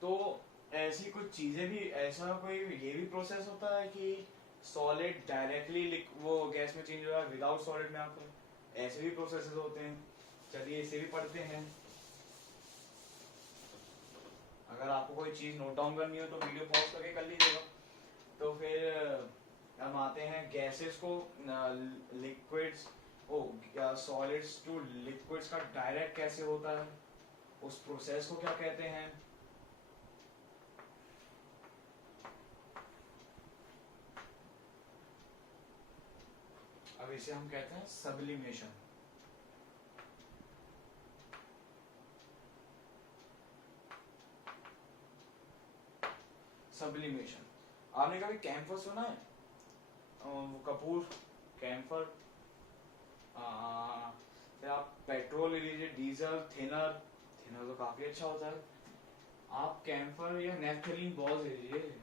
तो ऐसी कुछ चीजें भी, ऐसा कोई ये भी प्रोसेस होता है कि सॉलिड डायरेक्टली वो गैस में चेंज हो रहा है विदाउट सॉलिड में आकर, ऐसे भी प्रोसेसेस होते हैं। चलिए इसे भी पढ़ते हैं। अगर आपको कोई चीज नोट डाउन करनी हो तो वीडियो पॉज करके कर लीजिएगा। तो फिर हम आते हैं गैसेस को लिक्विड्स, सॉलिड्स टू लिक्विड्स का डायरेक्ट कैसे होता है, उस प्रोसेस को क्या कहते हैं। अब इसे हम कहते हैं सब्लिमेशन। सब्लिमेशन, आपने कभी कैम्फर सुना है? कपूर, कैम्फर, फिर आप पेट्रोल ले लीजिए, डीजल, थिनर, थिनर तो काफी अच्छा होता है। आप कैम्फर या नेफ्थलीन बॉल्स ले लीजिए,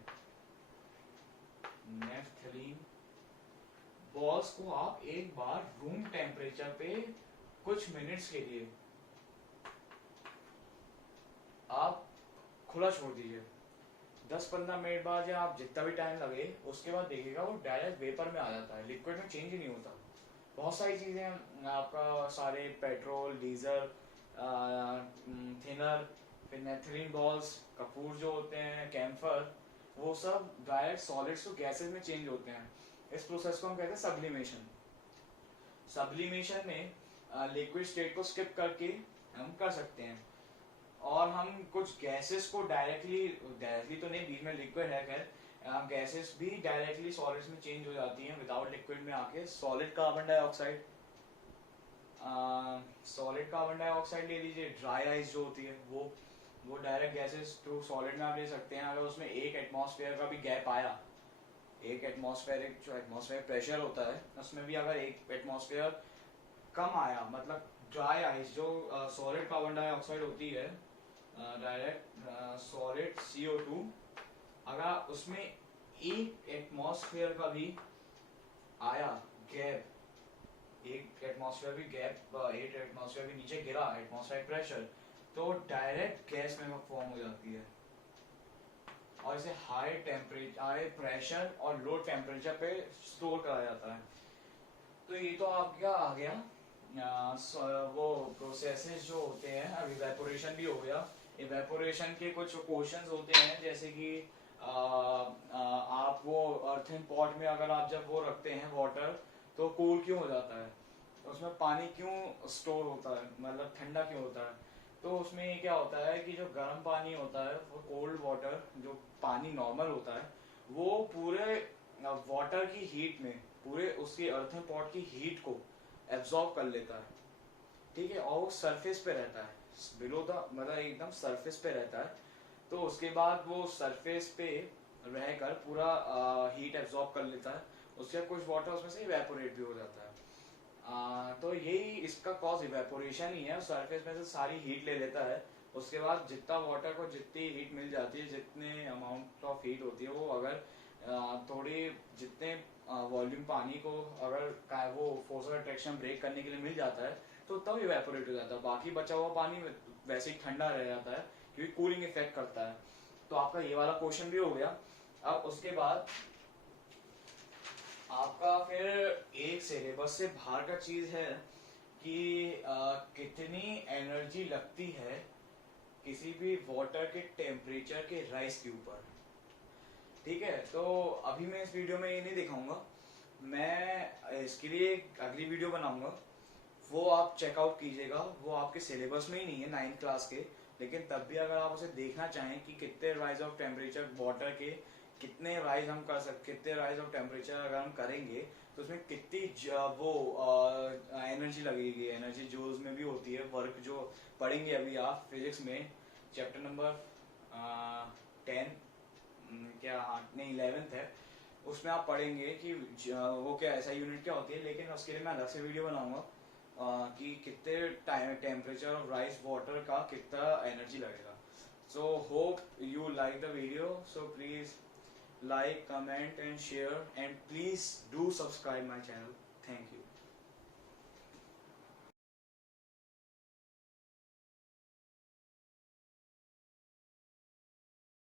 नेफ्थलीन बॉल्स को आप एक बार रूम टेम्परेचर पे कुछ मिनट्स के लिए आप खुला छोड़ दीजिए। 10-15 मिनट बाद या आप जितना भी टाइम लगे उसके बाद देखिएगा वो डायरेक्ट वेपर में आ जाता है, लिक्विड में चेंज ही नहीं होता। बहुत सारी चीज़ें हैं आपका, सारे पेट्रोल, डीजल, थिनर, फिर नेथलीन बॉल्स, कपूर जो होते हैं, कैम्फर, वो सब डायरेक्ट सॉलिड्स टू गैसेस में चेंज होते हैं। इस प्रोसेस को हम कहते हैं सब्लिमेशन। सब्लिमेशन में लिक्विड स्टेट को स्किप करके हम कर सकते हैं, और हम कुछ गैसेस को डायरेक्टली तो नहीं, बीच में लिक्विड है, खैर गैसेस भी डायरेक्टली सॉलिड्स में चेंज हो जाती हैं विदाउट लिक्विड में आके। Solid carbon dioxide, solid carbon dioxide ले लीजिए, ड्राई आइस जो होती है वो डायरेक्ट गैसेस टू सॉलिड में आप ले सकते हैं। अगर उसमें एक एटमॉस्फेयर का भी गैप आया, एक एटमॉस्फेरिक जो एटमॉस्फेरिक प्रेशर होता है उसमें भी अगर एक एटमॉस्फेयर कम आया, मतलब ड्राई आइस जो सॉलिड कार्बन डाइऑक्साइड होती है, डायरेक्ट सॉलिड CO2, अगर उसमें एक एटमॉस्फेयर का भी आया गैप, एक एटमॉस्फेयर भी गैप, एक एटमॉस्फेयर भी नीचे गिरा एटमॉस्फेरिक प्रेशर, तो डायरेक्ट गैस में फॉर्म हो जाती है, और इसे हाई टेम्परेचर, हाई प्रेशर और लो टेम्परेचर पे स्टोर करा जाता है। तो ये तो आपका आ गया वो प्रोसेसेस जो होते हैं। अब इवेपोरेशन भी हो गया। इवेपोरेशन के कुछ क्वेश्चंस होते हैं, जैसे कि आप वो अर्थिंग पॉट में अगर आप जब वो रखते हैं वाटर, तो कूल क्यों हो जाता है, उसमें पानी क्यों स्टोर होता है, मतलब ठंडा क्यों होता है। तो उसमें क्या होता है कि जो गर्म पानी होता है, वो कोल्ड वाटर, जो पानी नॉर्मल होता है, वो पूरे वाटर की हीट में, पूरे उसकी अर्थिंग पॉट की हीट को एब्जॉर्ब कर लेता है, ठीक है, और वो सरफेस पे रहता है, बिलो द, मतलब एकदम सरफेस पे रहता है। तो उसके बाद वो सरफेस पे रहकर पूरा हीट एब्जॉर्ब कर लेता है, उससे कुछ वाटर उसमें से इवेपोरेट भी हो जाता है। तो यही इसका कॉज इवेपोरेशन ही है, सरफेस में से सारी हीट ले लेता है, उसके बाद जितना वाटर को जितनी हीट मिल जाती है, जितने अमाउंट ऑफ हीट होती है, वो अगर थोड़ी जितने वॉल्यूम पानी को अगर वो फोर्स ऑफ अट्रैक्शन ब्रेक करने के लिए मिल जाता है तो तब इवेपोरेट हो जाता है। बाकी बचा हुआ पानी वैसे ही ठंडा रह जाता है क्योंकि कूलिंग इफेक्ट करता है। तो आपका ये वाला क्वेश्चन भी हो गया। अब उसके बाद आपका फिर एक सिलेबस से बाहर का चीज है कि कितनी एनर्जी लगती है किसी भी वाटर के टेम्परेचर के राइज के ऊपर। ठीक है, तो अभी मैं इस वीडियो में ये नहीं दिखाऊंगा, मैं इसके लिए एक अगली वीडियो बनाऊंगा, वो आप चेकआउट कीजिएगा। वो आपके सिलेबस में ही नहीं है 9th क्लास के, लेकिन तब भी अगर आप उसे देखना चाहें कि कितने राइज ऑफ टेम्परेचर वाटर के, कितने राइज हम कर सकते, कितने राइज ऑफ टेम्परेचर अगर हम करेंगे तो उसमें कितनी वो एनर्जी लगेगी, एनर्जी जूल्स में भी होती है। वर्क जो पढ़ेंगे अभी आप फिजिक्स में चैप्टर नंबर 10 क्या, नहीं 11th है, उसमें आप पढ़ेंगे कि वो क्या ऐसा यूनिट क्या होती है। लेकिन उसके लिए मैं अलग से वीडियो बनाऊंगा कि कितने time temperature of rice water का कितना एनर्जी लगेगा। So hope you like the video, so please like, comment and share, and please do subscribe my channel. Thank you.